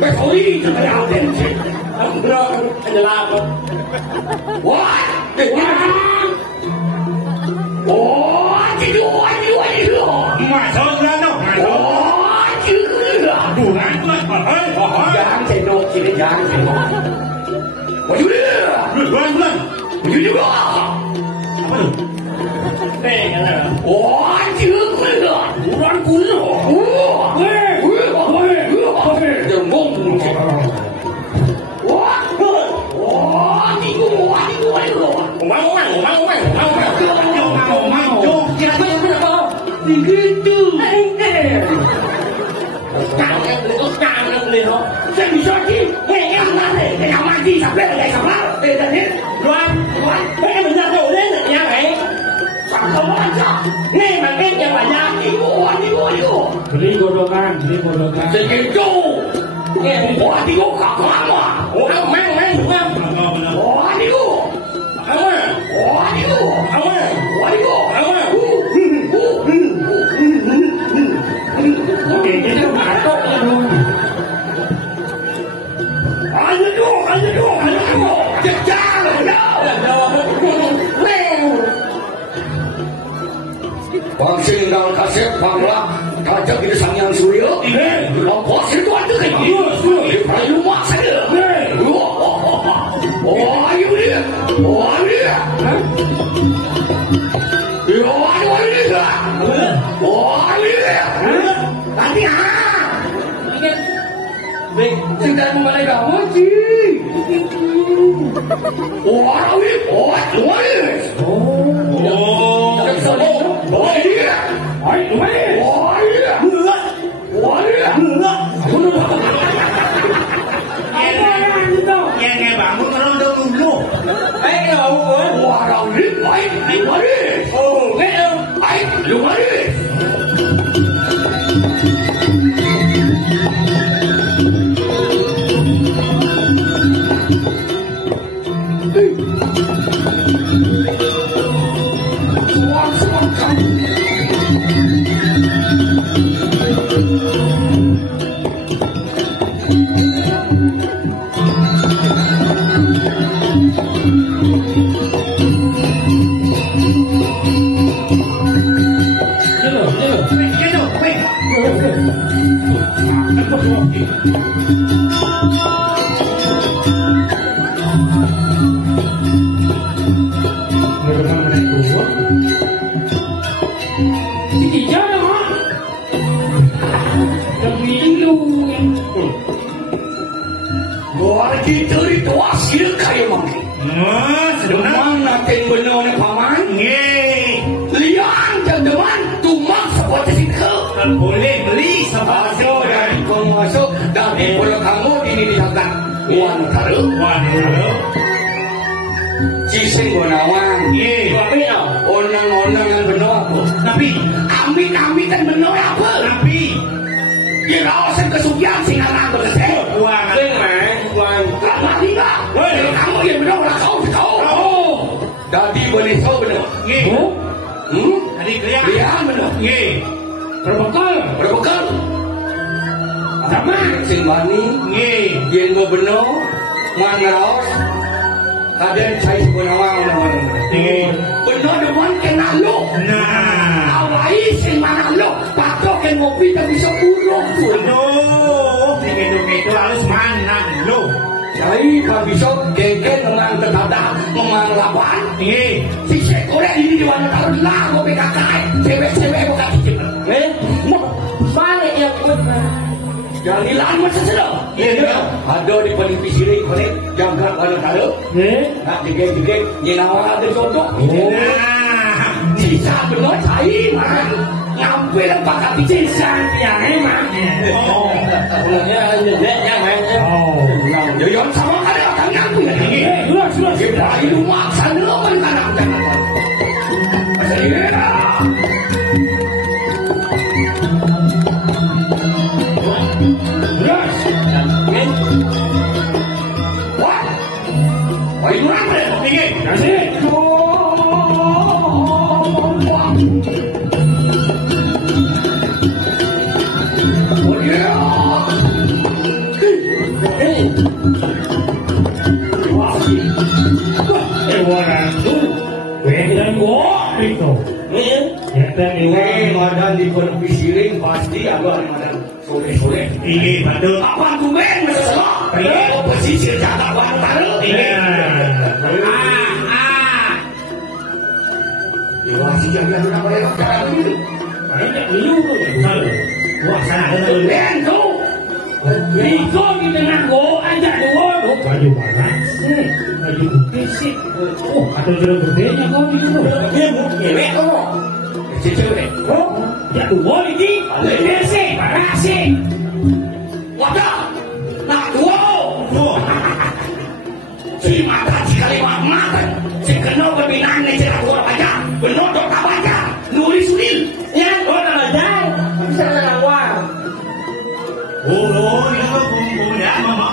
Betul itu yang penting. Wah, Masuk lah no. Bukan tuh. Jangan cendok sini, jangan cendok. Bulan. juga. Apa tuh? Wah, juga. Bukan kuno. Dengong. Wah, beli godongan. Segitu. Wah, di kok lama. Oke, jadi matok ya dong. Ayo dong. Kejar. Bang Singgal kasih panglah kajak di Sangyang Surya. Lompok situ ada kan? Ayo mak saya. Ayo dia. Tadi sudah mulai kamu sih. Yang bangun kalau udah dulu. Boleh beli sebab dari masuk dari pulau kamu ini ditantang Wan Taru Cising Gunawan onang-onang yang benar apa tapi kami kan benar apa tapi dirawasan kesugihan singalan bersih uang karena tidak kamu yang benar lah kau jadi boleh kau benar tadi lihat benar berbekal berbekal Sama sing wani Nggih. yen bebenno mangeros kaden cai punawang naon. Nggih. bener dewan kena lo. Nah. Awai sing mana lo, patok yang ngopi tak bisa urung tuh. Aduh, sing itu halus mana lo? Cai pak bisa genggen memang terdadak memang lawan. Nggih. Si sekolah ini di mana taruh lah mau PKK, cewek-cewek bukan cicip. Mau balik yang jangan hilang masa sedang. Iya, ada di paling pisiri kolek jangkrak pada kado. Nak digeng-digeng nyenawa ada contoh. Nah. Bisa benar cai man. Ngambil bakal bicara yang emang. Oh. Mulanya nyedeknya mainnya. Yoyon sama ada akan ngaku ya ini. Sudah kita hidup maksa dulu kan anak jangan. Saya. Yes. Wah. Wah ini apa ya? Ini. Kasih. Oh yeah. Madan di Pisiring pasti agak madan sore-sore. Iya, betul. Apa tuh men? Iya, pesisir jaga bantal. Iya. Wah, si jaga sudah boleh pakai itu. Banyak lu tuh. Wah, sana ada lu. Ben tuh. Itu di tengah go aja dulu. Baju banget. Baju putih sih. Oh, atau jeruk berbeda kau itu. Iya, ini kamu. Si cewek. Oh, ya dua lagi. Besi, parasi. Wadah. Nak dua. Si mata sekali mata. Si kenal berbinaan ni cerah dua aja. Benotok apa aja. Nulis sulil. Ya, oh ada. Bisa nawar. Oh, ini tuh punya mama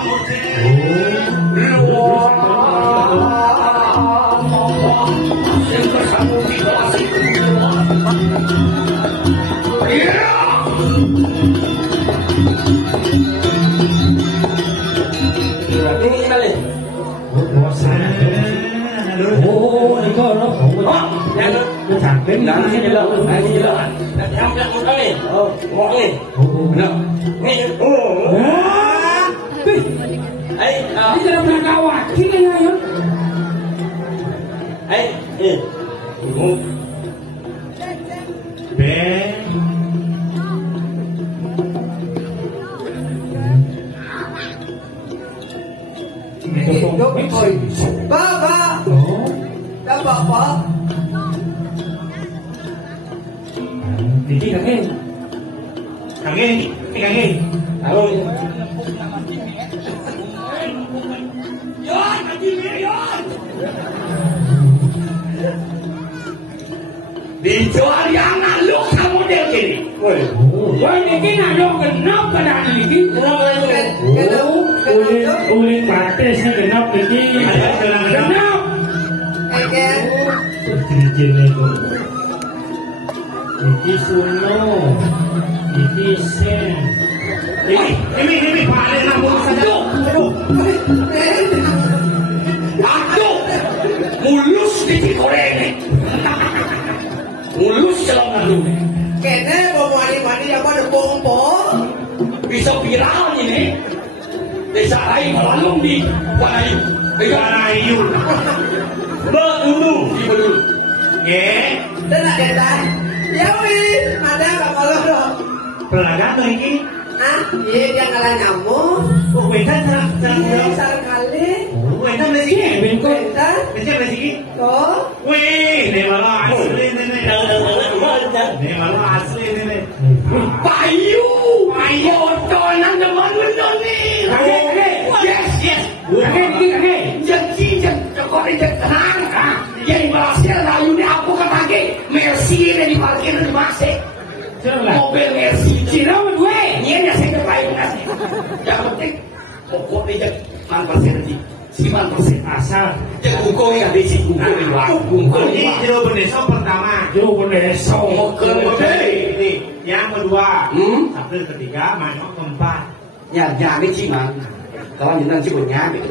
Yang bersambung di bawah situ. Iya. Ini kali. Oh, ini kau loh. Oh, yang Nó thẳng đến Nah, ini jelas. Ini jelas. Yang belakang kali. Oh, mau ni. Benar. Ni. Oh. Ai, Ini dalam rangka wakil ya, ya. ai. Ben. Bapak, Oh. dah bapak. Jadi kakek. Kakek. Halo. Yon, nanti Yon. Dijual yang ngaluk kamu dia gini. Wah, ini ngaluk genap pada ini. Uling bates na genap ini. Genap. Eken, Cincin itu. Iki suno. Iki sen. Ini paling aku saja. Aduh, mulus di Korea ini. Mulus celana dulu. kene mau mandi yang mana pompo. Bisa viral ini. Desa lain malalung di Wanayu. Wanayu. Dulu di Bedul. Dan ada dah. Ya wih, ada apa lo? Pelaga tuh ini. Ah, iya dia ngalah nyamuk. Wetan Iya, sarang kali. Wetan dari sini. Bentar, Bisa dari sini. kok. Wih, ini malah asli ini. Ini malah asli ini. Payu. Foto nang depan window nih. Yes. Kakek. Janji kok ini tenang. Yang berhasil layu ni apa kata Mercy ni di parkir di masih. Mobil Mercy. Cina gue. Ini yang saya terbaik kasih. Yang penting pokok dia manfaat nanti. 9% Asal. Jangan hukum yang basic hukum Ini jeruk beneso pertama. Jeruk beneso. Ini yang kedua. Sabtu ketiga, manok keempat. nhà cái chi mà có những năng chi của nhà cái cái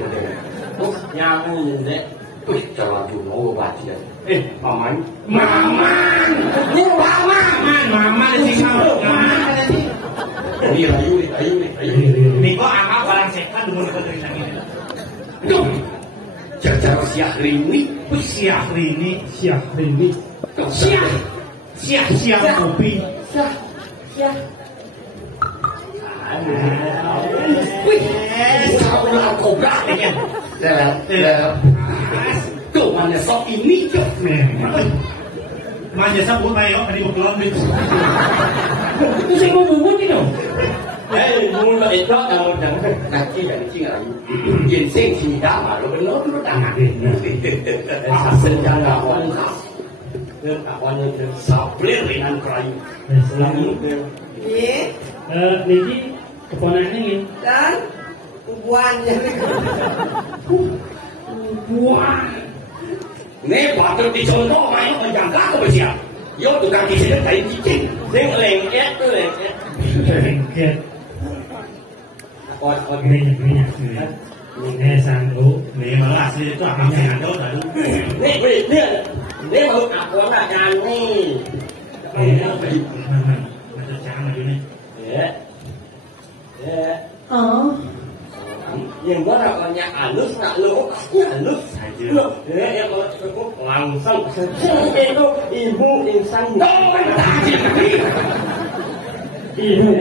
nhà cái nhìn đấy ui cho là chủ nó của bà chị ê bảo máy Maman, nhưng mà Mama di sini Mama đi là yêu đi Niko angkat barang setan dulu ke tulisan ini. Duh, cara siap rini, Siap rini, siap kopi. Wih, sao là cổ gà này nhỉ? Là cậu mà nhà shop ini chứ. Manja sabut ayo, tadi bekelon nih. Itu saya mau bubut itu. muốn là ít đó là một trận Là chi là yên sinh thì đã mà nó đang ngạc sinh ra là quan khảo đơn cả quan nhân đơn sao biết vì ăn cày là những đơn Ye, Niki keponakannya ini. dan ubuannya. Wah, nếu bà tôi đi chơi nó mày nó chẳng cá có bây giờ do tụi càng đi sẽ thấy chi chính riêng lệnh ép cái lệnh ép lengket. coi Ini sanggup. Nih malah asli itu apa sih ada tadi. nếu mà lúc nào đó là nhà này Macam jangan lagi nih. nhưng có là con nhà nước là lỗ nhà nước thế em có hoàng sông em có im bu im xanh đó là gì im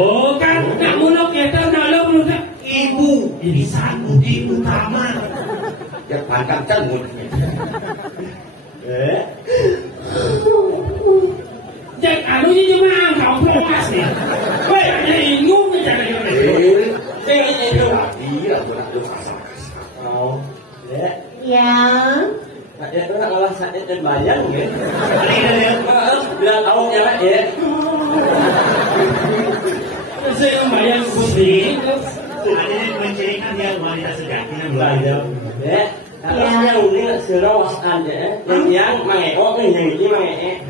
Oh kan, kamu lo kita kalau belum tak. Ibu, insan budi utama. Yang pandang chân một Jangan anu ni cuma angkau puas ni. Baik jadi ingung ni jangan jangan. thế em đâu ý là tôi đã được phá sản đấy Dạ. Vậy đó là sạch trên bài dân vậy. Ini Là ông nhà bác vậy. Saya bayang putih. ada mencirikan dia wanita sejati yang Là belajar. giờ. Đấy. Là nhau ni là sửa đâu ăn vậy. Yang yang mà ngày có cái gì chứ mà ngày.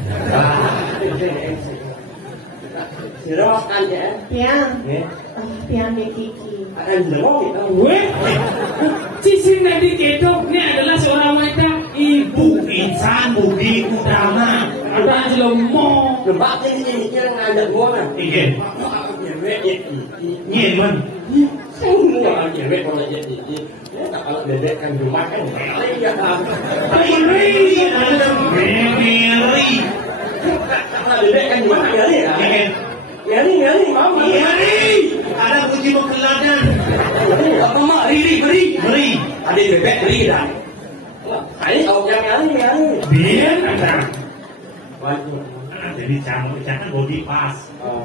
Sửa đâu ăn vậy. Pian. Nè. Pian ni Kiki. Anh đừng có gì đâu. Weh, cincin tadi ketok ni adalah seorang wanita ibu. Insan budi utama. Ada jelomo. Rồi bác cái gì chứ ai nhận mua nè. Iya. Nhìn mình. Sao mua là chuyện về còn là chuyện gì? Nếu là để anh dùng mắt cái mẹ lấy ra làm. Meri, Meri. Là để anh dùng mắt cái gì à? Nhớ đi máu mà. Meri. Ada kunci pengeladan. Apa mak riri. Meri. Ada bebek riri dah. Hãy ông nhớ đi. Biar ada. Jadi jangan body pas.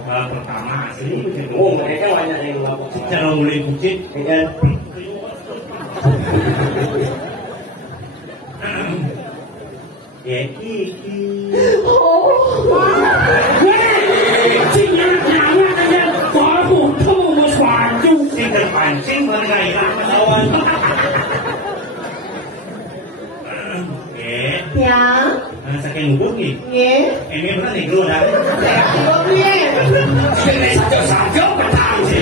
Pertama asli. Ngomong mereka banyak yang lapor. Cara mulai kucing. Kan? Kiki. Cincin nyala aja. Baru tu muswaju. Sing terpancing bergaya lawan. Pian. Saking ngubuk nih. Ye. Ini benar nih gue dah. Pian. Cái này sao cho mà thằng gì?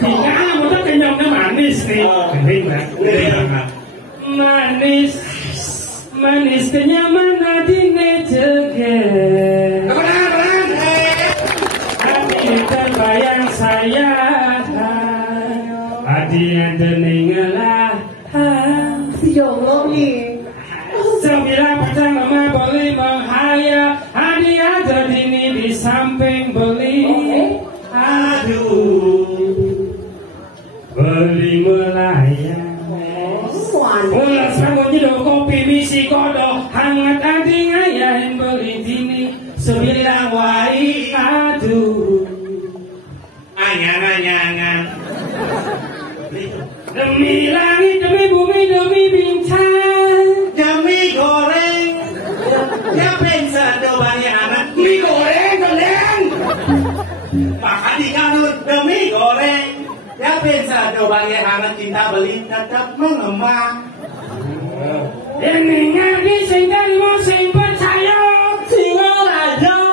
Thì ngã một cái kenyang nó manis ni. Kering lah. Manis kenyaman hatinya juga. Hati terbayang saya. Hati yang terninggalah. Jongok ni. Sembilan pertama boleh menghayal. Hati ada dini di samping beli. Aduh, beli melayang. Bola sangun jedok kopi misi kodok hangat adi ngayain beli dini sembilan wai. Aduh, Anyangan. demi langit demi bumi demi bintang. Demi goreng. Ya pensa dobanya anak. Mì goreng còn đen. Makan di kanut demi goreng. Ya pensa dobanya anak cinta beli tetap mengembang. Dengar di sing dari mau sing percaya. Thì ngơ là dâu.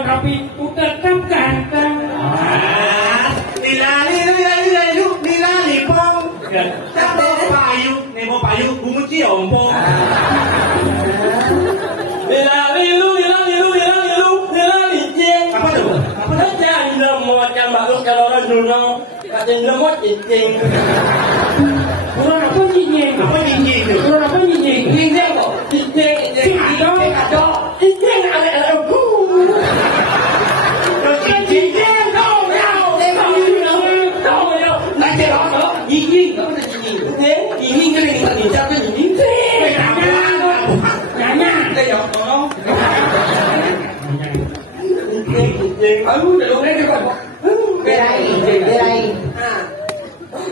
walaupun rapi ku tetap ganteng. Nilali pong. Nemo payu, gumuci ompong. Nilali jeng. Apa tuh? Aja anda mau macam bagus kalau orang dunia katanya mau cincin. Kurang apa nyinying? Apa nyinyi itu? Kurang apa nyinying? Cincin kok? Cincin kado. Cincin ada aku. Cincin dong. Nanti orang nyinying, apa tu nyinying? Nyinying kan ini tadi siapa nyinying? Nyanyi. Kayak orang. Aku dah lompat ke bawah. Berai.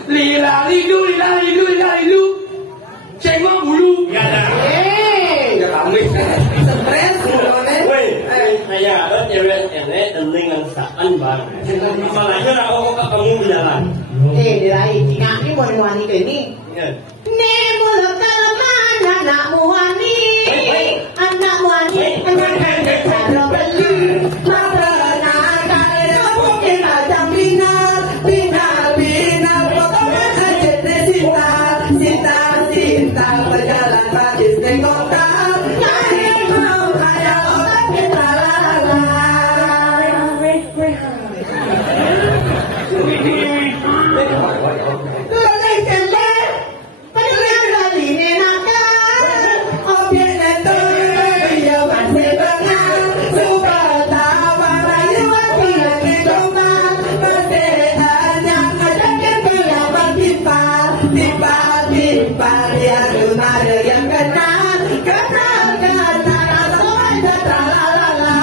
Lila lilu. Cengok bulu. Ya dah. Ya kami. Stres, Woi, saya ada cewek dengan saan bang. Masalahnya aku kamu berjalan. Berai. Ingat ni mau wani ke ni. Ni mulut mana nak muani. Anak muani. Anak cara beli. Mata nak kaya mungkin ada bina. Cinta berjalan bagis tengok tak. Nyari mau kaya orang kita lala. Leleng kele, pengen lali nenakan. Objek neto, dia masih bengar. Suka tawa rayu hati lagi domba. Masih hanya ada kepala bertimpal. Timpal dia rumah yang kenal. Kenal semua tetralala.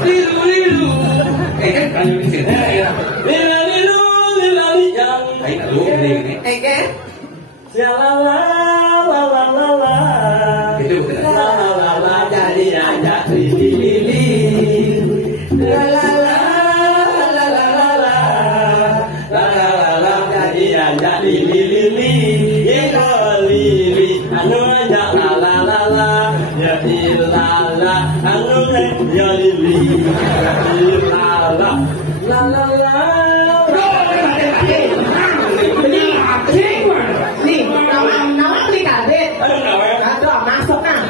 Lilu. Kan di sini ya. Lilu jam. Ege, La. Itu La jadi aja lili. La jadi aja lili. Anu aja la. Ya ilala. Anu ya lili. La. Ni, nawang ni kadet. Aduh nawe. Aduh, masuk kan.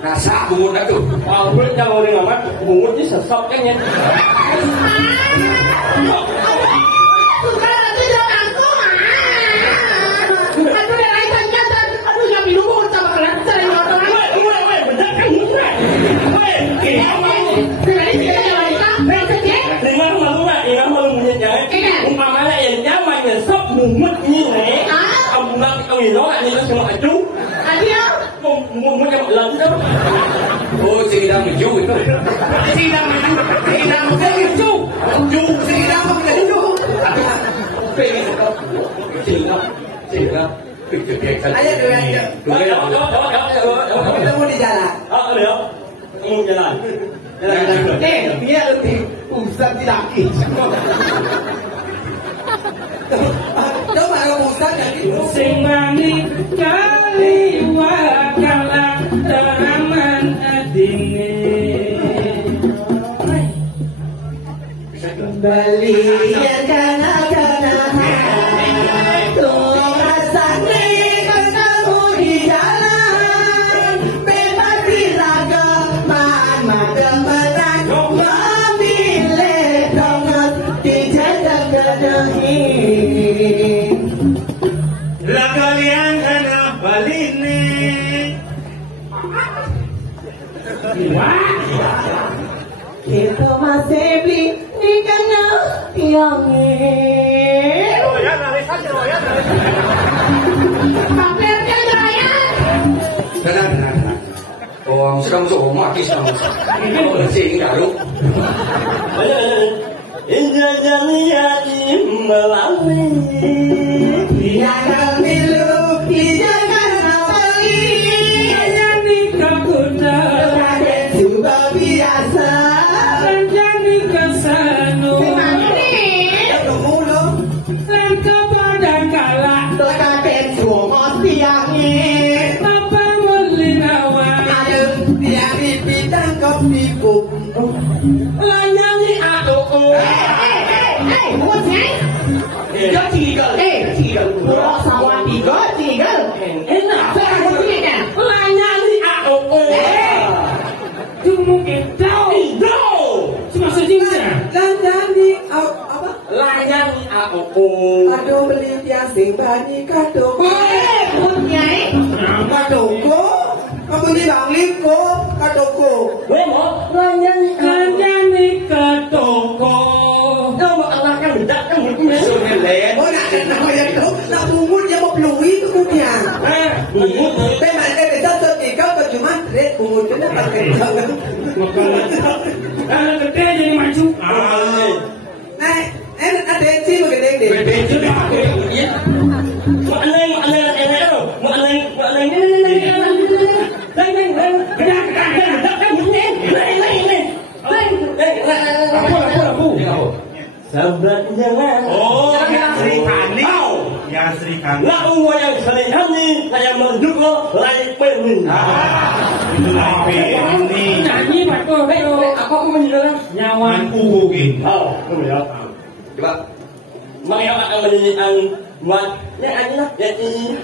Rasa bungut dah tu. Kulit jangan orang amat. Bungut ni sesat kan ya. Suka nanti jangan aku mah. Aduh, yang lain kan. Aduh, yang minum pun sama kelas. Saya orang. Weh, benar kan murah. Weh, Sekali kita jalan kita. Bersedia. Dengar malu nak, dengar malu punya jangan. Umpamanya yang zaman yang sok bungut ni ni. Kamu nak kau ini nak ni semua itu. Adia. Mau macam lancar. Oh, sedang menuju itu. Sidang itu. Sidang itu. Pengen kau. Sedang. ayo dua. Ketemu di jalan. Kamu jalan. Dia lebih usah tidak. Coba kalau Ustaz yang gitu. Sing manik kali wakala teraman adine. Kembali yang kana Tuhan ketemu di jalan. Bebas diraga mama gemeran. Memilih donat di jajak kenahi. Lah kalian kenapa ini? Kita masih beli di kana yang Papirnya Ryan. Tenang. Oh, sedang masuk rumah kisah. Ini bersih garu. Indah jaliati melalui. Jangan milu, jangan awali. Yang nikah kuda, Raden juga biasa. yang nikah sanu, Gimana nih? dan kepada kala. Raden cuma siangnya. Apa mulinawan, Aduh, dia Lanyangi aku. Bukan sih? Tiga tinggal. Tinggal. Buruk sama tiga tinggal. Enak. Sekarang sini kan? Lanyangi aku. Itu mungkin tahu. Cuma sejengnya. Lanyangi apa? Lanyangi aku. Aduh beli biasa bani kado. Punya Kadoko. Kamu di Bangliko kadoko. Mau lanyangi ke toko. Kamu anaknya bedak kan punya sebelah. Oh nak namanya tu nak bungut dia mau pelui tu punya. Bungut. Memang dia bisa setikau ke cuma red bungut tu nak pakai jangan. Kalau gede jadi maju. Ada eci begini deh. Sahabat jangan. Oh, yang Sri Kandi. Yang Sri Kandi. Lalu yang Sri Kandi saya mendukung lain penuh. Itu lagi ini. Nyanyi Pak Ko. Aku menjelaskan Nyawan uhukin. Oh, ya. Coba. Makanya akan menyanyikan buat ya inilah ya ini.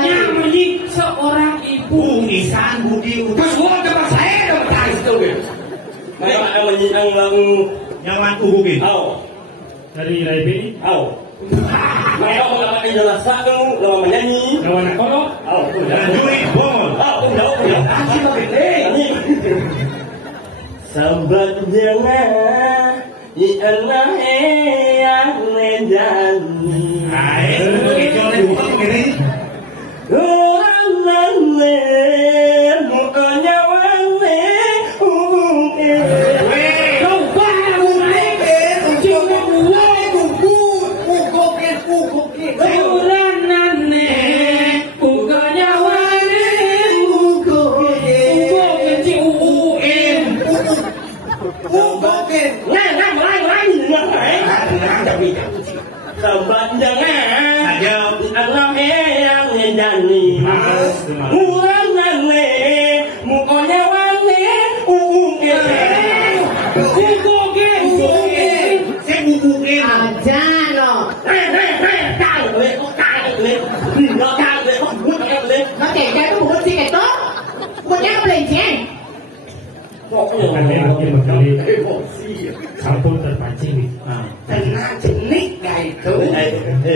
Nyanyi seorang ibu. Isan Budi Semua tempat saya dapat tahu itu. Makanya akan menyanyikan lagu Nyawan uhukin. Oh. Dari Raibini. Oh. Makanya aku akan menjelaskan lagu menyanyi. Lawan aku. Oh, Dan Juri Bomon. oh, udah. Ini. Sahabat jangan iana yang menjadi. Itu bukan begini. Orang lain bukannya wale hubungi. Kau baru naik. Cuma Bulan nane bukannya wale bukannya uuin. Nah, mulai. Sahabat jangan Aja. anak yang menjadi. Bulan nane bukannya wale hubungi. Saya uhukin. aja no. Nó kể ra cái bukan sih itu. Bukannya pelajaran. Sampun terpancing. Tenang jenik kayak itu.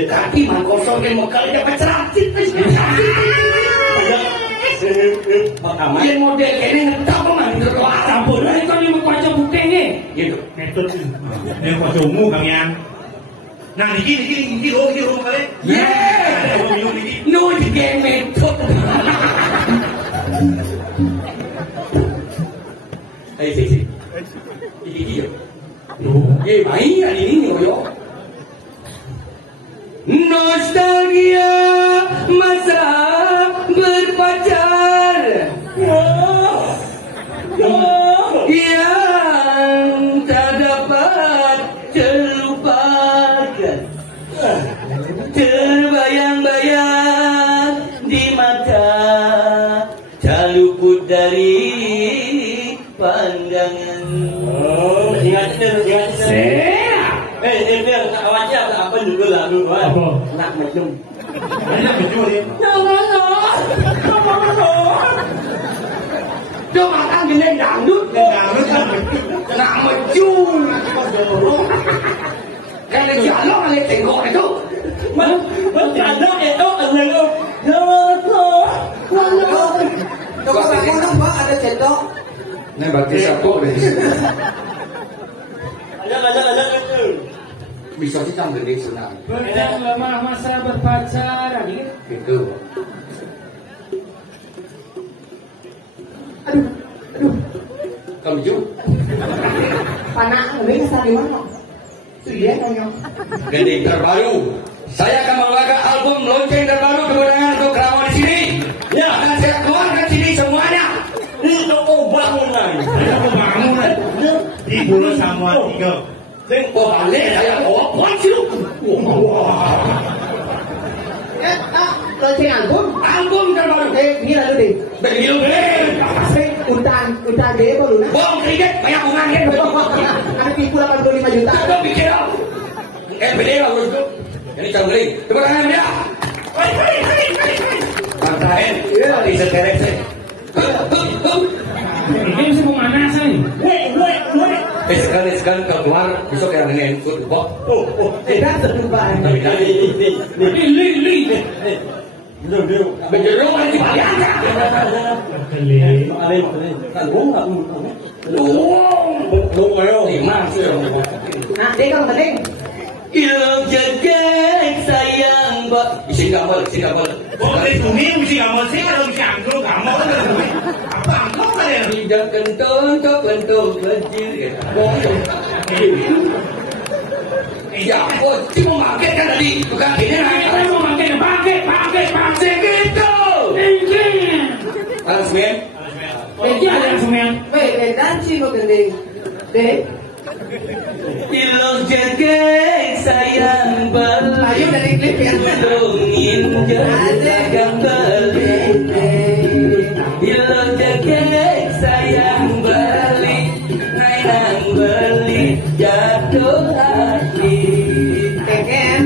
Kaki mah kosong yang mau kali dapat ceracit. Yang model ini ngetap mah itu doang. Sampun ini kan yang membaca buktinya. Gitu. Metode. Ini kok cungu Kang Yang. Nah, ini lo kali. No di game metode. Ayo sih. Iki yo. Baik hari ini yo. Nostalgia masa berpacar. Yang tak dapat terlupakan. Terbayang-bayang di mata, tak luput dari pandangan. Oh, ingat. Dia awalnya apa juga lah dulu. Apa? Nak macam. Ini betul ya. Dia makan gini dangdut. Nak maju. Kalau jalan oleh tengok itu. Jalan itu enggak. Kalau bangun Pak ada cendok. Ini berarti siapa deh? Ada. Bisa sih tam gede senang. Selama masa berpacaran gitu. Gitu. Aduh. Kamu juga. Panak lebih kesal di mana? Itu dia tanya. Gede terbaru. Saya akan membawakan album lonceng terbaru kemudian untuk Kerawang di sini. Ya, akan saya keluarkan sini semuanya. Ini toko bangunan. Di Pulau Samuan 3. Tengok balik saya bawa cilu. Wah. Lonceng album? Album terbaru. Gila lu deh. Begitu deh. Utang gede baru nah. Bohong kredit, banyak bunga kan. Ada tipu 85 juta. Coba pikir dong. Beda lah bro. Ini canggih. Tepuk tangan dia. Tantain. Tadi sekerek sih. Ini mesti pemanasan nih. Sekali keluar besok yang ini ikut kok. Tidak sedubaan. Tapi tadi Li. menjeruk kan di balik aja. Lima sih. Nah, dia kalau penting. Ilang jaga sayang mbak. Isi gambar. Oh, itu nih mesti kamu sih kalau mesti angklung kamu kan apa angklung kan ya? Tidak kentong kecil. Ya, oh, cuma makan kan tadi. Bukan ini Kita mau pakai gitu. Alas men. Iya ada yang semen. Weh, danci mau gending. Deh. Ilang jaga sayang mbak. Ayo dari klip ya. Dongin jaga beli. Ilang jaga sayang beli. Nainan beli jatuh hati. Pengen.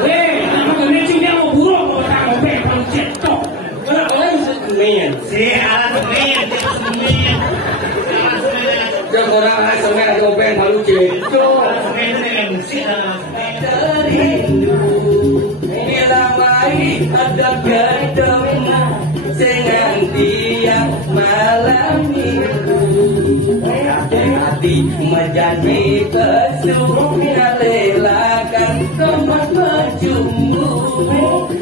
Nama gue sih dia mau buruk mau tahu kalau cetok. Kenapa lagi semen? Si alat semen, Jangan orang semen atau pen malu cetok. semen itu dengan musik Terindu bila mai ada ketemu dengan dia malam itu hati menjadi kesuh lelakan teman berjumbu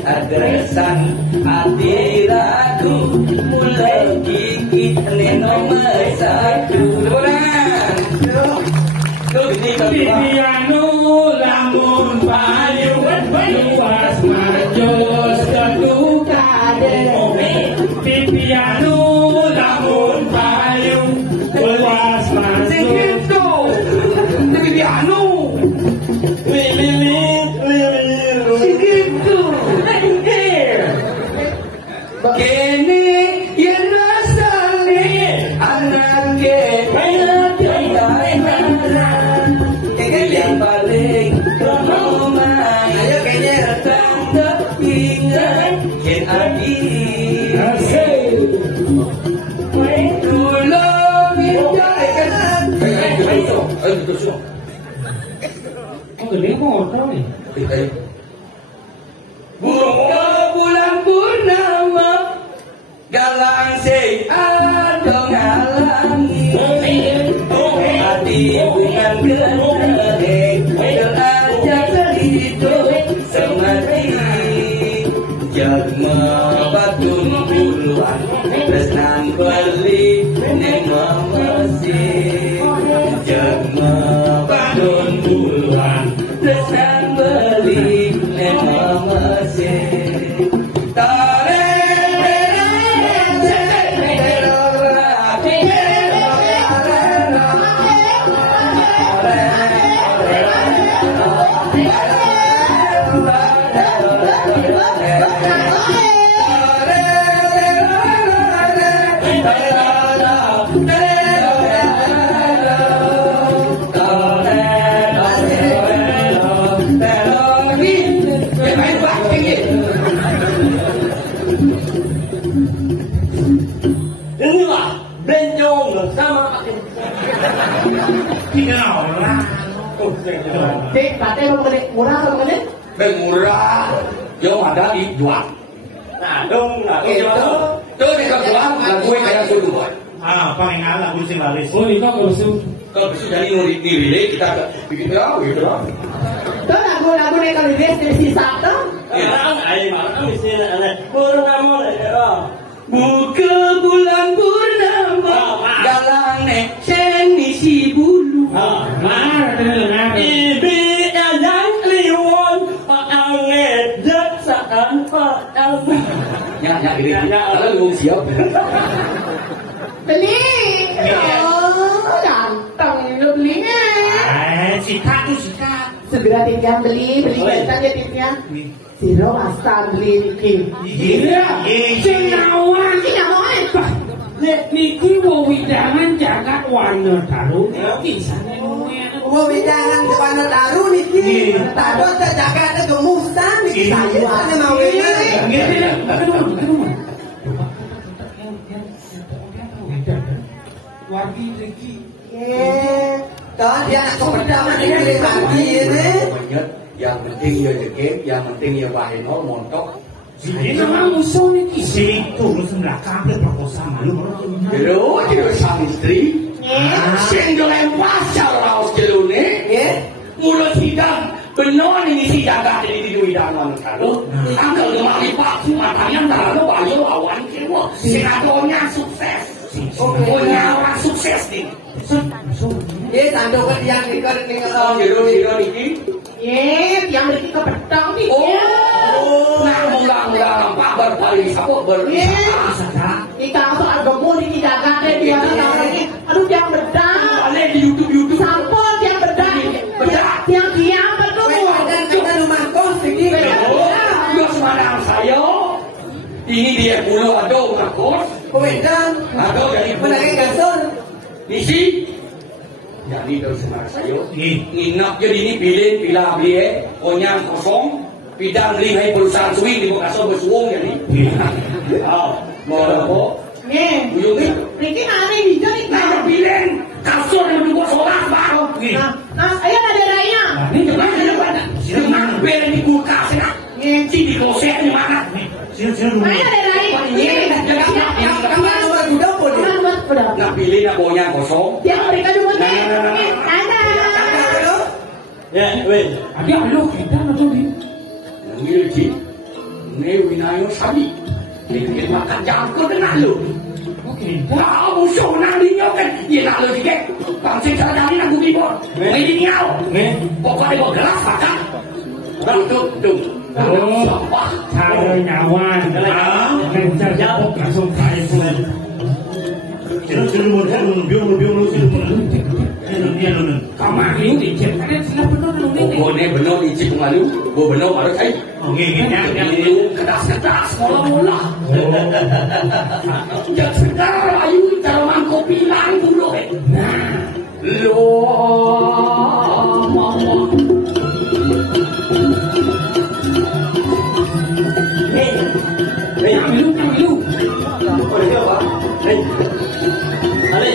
adesan hati lagu mulai gigit nomor satu Pipianu lamun payu luas majus ketukade. Pipianu lamun payu luas majus. Pipianu kini yang rasanya anak yang paling romai ayo kayaknya datang terpingat yang adil tolong hindarikan Oh gede motor nih. bulan purnama galang se ada ngalangi hati bukan gereng terajak hidup semati jagma batun buluan tresnan beli nemamasi jagma batun buluan tresnan beli nemamasi Inilah bencong bersama tinggal orang. Dek, patah mau gede. Murah atau gede? murah yang ada di jual Nah dong itu tuh di jual lagu kayak sudu boy Paling alat musik laris. Oh itu kalau sih. kalau bisa jadi mau dipilih kita bikin ya gitu lah Tuh lagu-lagu nih kalau dia sisa tuh. Ayo makan misalnya purnama ya. buka bulan purnama galang nek seni si bulu Mar dengar. Ibi yang kliwon anget jaksaan paal. ya gini kalau lu siap Beli. Oh, ganteng lu belinya. Sikat tuh sikat. Segera tinggal beli saja tipnya. Siro asal beli bikin. Iya. Cenawang. niki wewidangan jagat warna daru kisane wewidangan warna daru niki tado jagat gemusan niki sayuane mau wargi niki đó dia nak kepedaman ini lagi ini yang penting ya deket yang penting ya bahino montok. Ini memang musuh niki. Situ lu sebelah kabel perkosa malu. Jero sang istri. Sing lempar raos jelune. Mulut sidang benar ini si jaga ini di hidangan kalau. Angkel gemari pak matanya taruh bayu awan kewo. Sinatonya sukses. Punya orang sukses nih. Tando ke tiang ini Jero niki. Yang beri kepedang nih. Nah, mula-mula Pak berpaling sapuk berwisata. Ika soal gemuk di jaga deh dia lagi. Aduh yang bedak. Ada di YouTube. Sampul yang bedak. Yang diam betul. dan kita rumah kos sedikit. Terus mana saya? Ini dia bulu aduh ngakos. Wedang. Aduh jadi Menarik gasol. Misi. Jadi terus mana saya? Nginap jadi ini pilih konyang kosong. Bidang lihai perusahaan swing di Bekasor bersuung jadi. Mau apa? Nih, Riki mana hijau nih? Nah, pilih kasur yang dibuat sholat bang. Ayo ada raya. Ini gimana? Senang bel di kulkas ya. Si di kosek di mana? Sini dulu. Ayo ada raya. Kamu nomor budak pun. Nah pilih nak bawanya kosong. Yang mereka dulu nih. Ada. Ya, weh. Ada lo kita nonton ni. Ngilji, ngewinayo sabi. Ini makan jangkau dengan lo. Okey. Wah, musuh nandinya kan. Ia nak lo dikit. Bangsa cara kali nak bumi bor. Ini niau. Pokoknya bawa gelas makan. Tuh. Sampah. Cara nyawan. Ngejar jauh langsung kaya pun. Sini biung lu sini. Kamar liu dicek. Ada sila benar lu ni. Benar dicip pengalu. Benar baru saya. Ini kedas mula-mula. Jangan segar ayu cara mangkok bilang dulu. Nah, lo mama. Ambil lu. Oh, dia apa? Ale.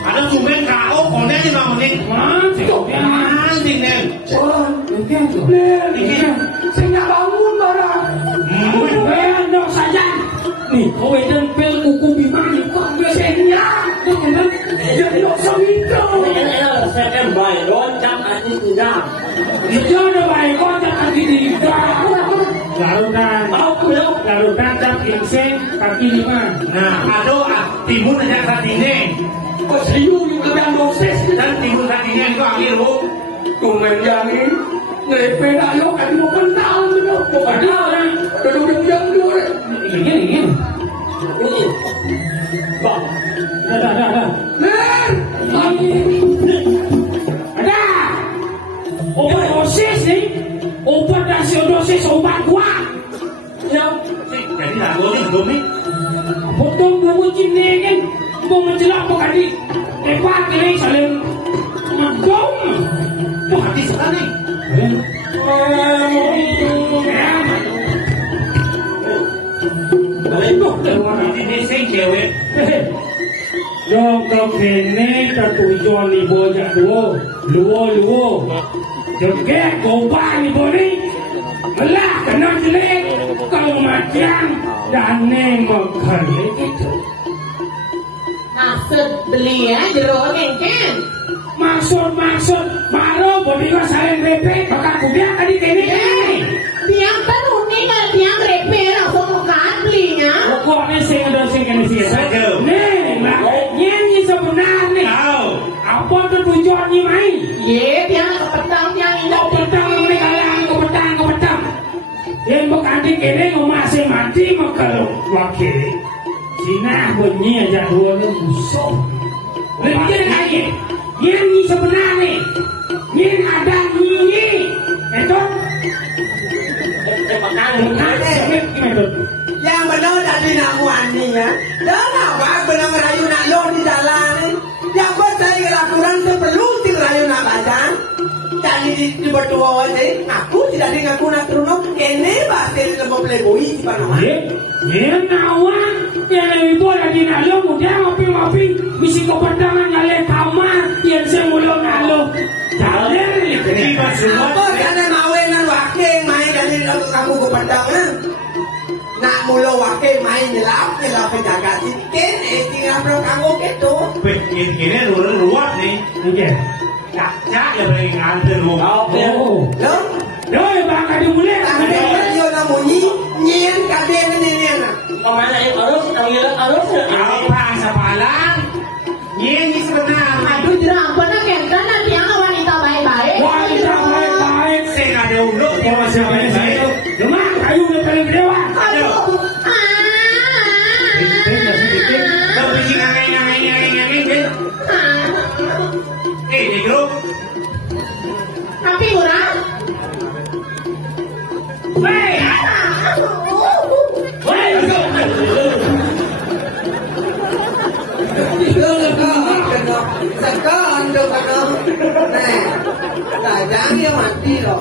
Ada sumber kau konten di bangun ni. Anjing nen. Saya bangun barang. Benar saja. Ni kau yang pel kuku bimani kau biasanya. Jadi lo sawito. Saya kan baik, loncat aja tidak. Dia ada baik kau jangan tidak. Larutan dan ginseng kaki 5. Nah, timun aja katine. Kau serius ni kebiang dosis. Dan timun katine itu ambil lu. Tumen jani. Ngepe dah yo kan mau pentang tu. Padahal duduk jam dulu. Ini. Bang, Ada. Ada. Obat dosis ni. Obat dosis obat kuat. Jadi lagu ni belum ni. Potong dua cini kan. Mau menjelak apa kali? Lepas kali saling magom. Tuh hati sekali. Ini sing cewek. Dong kau kene tertujuan ni bojak luo. Jogek goban ni boni. Belah kena jelek. Kau macam dan nembak kali gitu. Maksud beli ya jero kan? Maksud baru bodiku saling repe bakal kubiak tadi kene. Tiang tenuni nggak tiang repe langsung bukan belinya. Kok nih sing ada sing kene sih. Nih, nyanyi sebenarnya. Tahu. Apa tuh tujuannya main? Ye, tiang kepetang tiang indah. Kepetang ini kalian kepetang. Yang bekanti kene masih mati makal wakil. Cina bunyi aja dua musuh. Lebih lagi. Nyanyi sebenarnya. Nyanyi ada nyanyi. Itu. Yang benar tadi nak wani ya. Dan awak benar rayu nak lo di jalan. Yang bercari kelakuan sebelum si rayu nak baca. Jadi di berdua aja. Aku tidak dengar aku nak turun. Kene bahasa lemah playboy di mana? Ini awak yang itu ada di nalo muda ngopi misi kepentangan nyale kamar yang semula nalo. Jalan ini apa karena mawenan wakil main dari kamu kepentangan. Nak mula wakil main nyelap penjaga sikit. Tinggal pro kamu gitu. Ini ruwet nih. Oke. Cak ya beri nganter rumah. Oh. Doi bang kadi mulai. Kade yo namunyi nyen kade nenen. Kemana yang harus Apa sepalan? Ini sebenarnya. Aduh jerapana kan nanti yang wanita baik-baik. Wanita baik-baik. Saya nggak ada unduk. Dia masih banyak saya. Cuma kayu udah paling gede wah. Aduh. Kau bikin ngangai. Di grup. Tapi kurang. Hei. Sekarang dah kena. Nah, dah dia mati loh.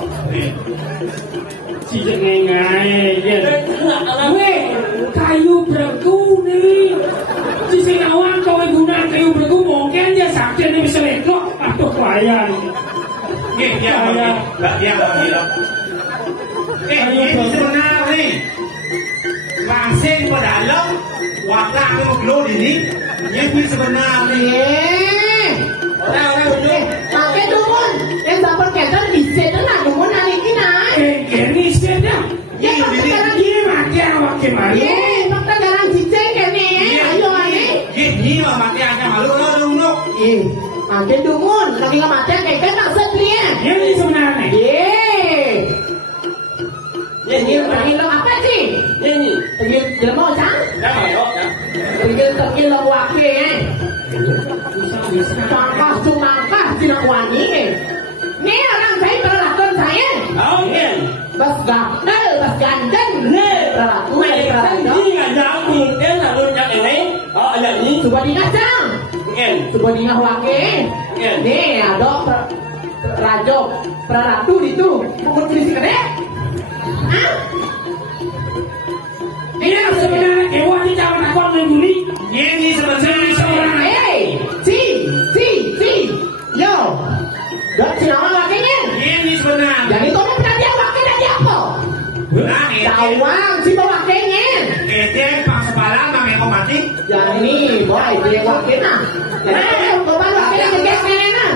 Si ngai je. Weh, kayu bergu ni. Si sinawan kau guna kayu bergu mungkin dia sakit ni bisa lekok atau pelayan. Dia bagi. Ini sebenarnya nih. Langsing ke dalam. Waktu aku belum ini. Ini sebenarnya. orang ujung. Pakai dumun. Yang dapat kita bisa tenang dumun hari ini nak. Ini saja. Ya, sekarang Ini mati awak kemari. ye, makna garang ciceng kan ni. Ayo ane. Ini mah mati aja malu unduk. Pakai dumun. Lagi nggak mati kan maksud dia. Ini sebenarnya. Ye. Ini Lagi lo apa sih? ini. Lagi jelma sang? Jangan yo. Lagi lo wakil. Cangkah cumangkah tidak wani. Ni orang saya perlakuan saya. Oke. Bas gandeng. Perlakuan perlakuan. Ini ada mungkin lalu yang ini. Oh ada ini. Coba dingacang. Mungkin. Coba dingah wakil. Ni ada rajo peratu itu. Pukul polisi kene. Hah? Ini sebenarnya kewan di cawan aku mengguli. Ini sebenarnya. Si. Yo. Dah sinama wakilnya. Ini sebenarnya. Jadi kamu pernah dia wakil dari apa? Nah, Tawang si wakilnya. Itu pang sepalan bang yang mati. Yang ini boy dia wakil nah. Coba wakilnya keges nenek.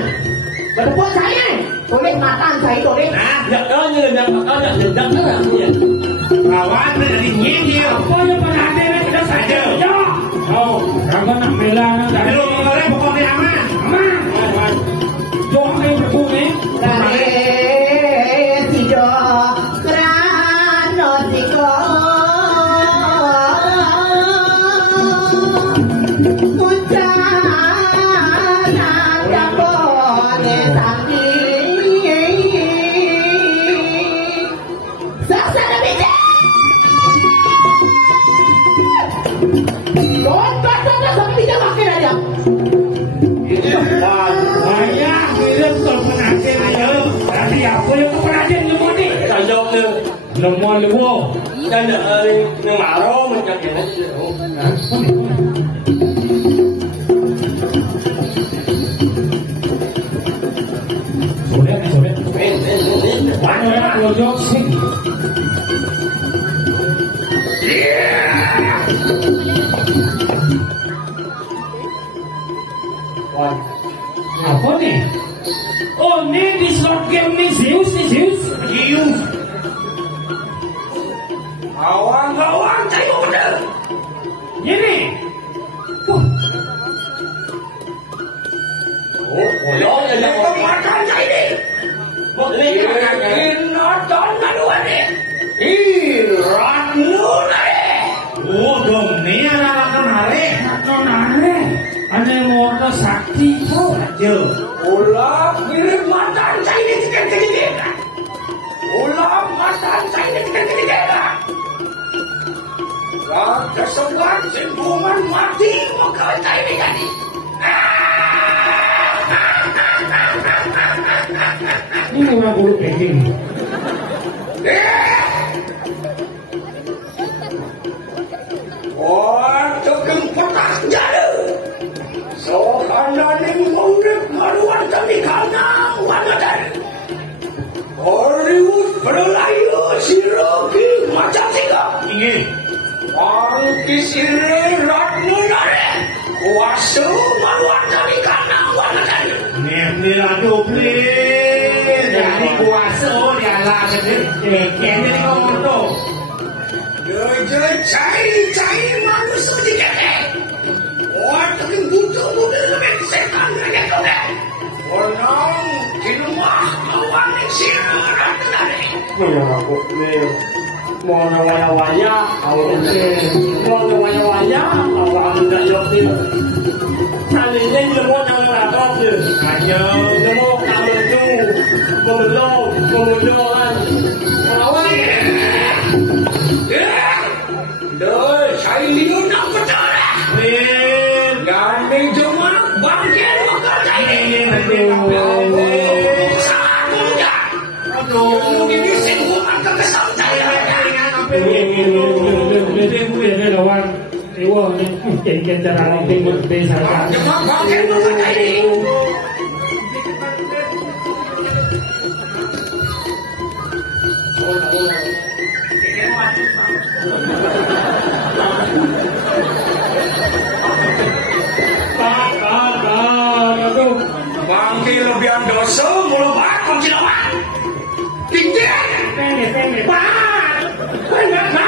Berpuk saya. Boleh matan saya boleh. Nah, Ya kalau như là nhận là gì? kawan dari ini. Apa yang pernah ada yang kita saja? Ya. Oh, kamu nak bela nak. Lalu mengenai pokoknya aman. Aman. Jom ayo berkumpul. Tido krano tiko kucana japone sakti saksana biji kontak sampai bisa makin aja. Banyak kirim ke pengantin ayo. Tapi apa yang ke pengantin lemah ni? Sao dâu nữa? Lemah. Đây là nhưng mà đó mình cho tiền nó chứ. Banyak lojok sing. nih? Oh ini di slot game nih Zeus. Awang cai mau bener. Ini. Ini makan cai nih. Ini nonton maluan nih. Oh, dong nih anak nare. Ane mordo sakti. Aja. Ulah mirip mantan cai nih tiket. Ulah mantan cai nih tiket. Kesembuhan sembungan mati maka cai nih jadi. Ini memang bulu penting. Tukang petak jada. Sohana ning murid maluan tapi kana wanadan. Hollywood berlayu siroki macam singa. Ingin. Angki siri ratnu nare. Kuasa maluan tapi kana wanadan. Nih doble. Dari kuasa dia lah kene ngono. Cai manusia dikete. Orang yang butuh mobil lebih setan lagi tu deh. Orang di rumah awak ni sirat lagi. Aku ni mau waya-waya, awak enggak jawabin. Kali ini dia mau jangan lapor dia. Ayo. Dia mau kamu tu, kemudian. Awak. Dah, saya liu nak betul. Gani cuma bangkit makan ini. Satu dah. Aduh, ini sembungan kekesal saya. Ini lawan. Iwa ni kian cara ni tengok desa. Cuma bangkit makan ini. Bangkit lebih dosa, mula bakal kilawan. Tinggi. Pak.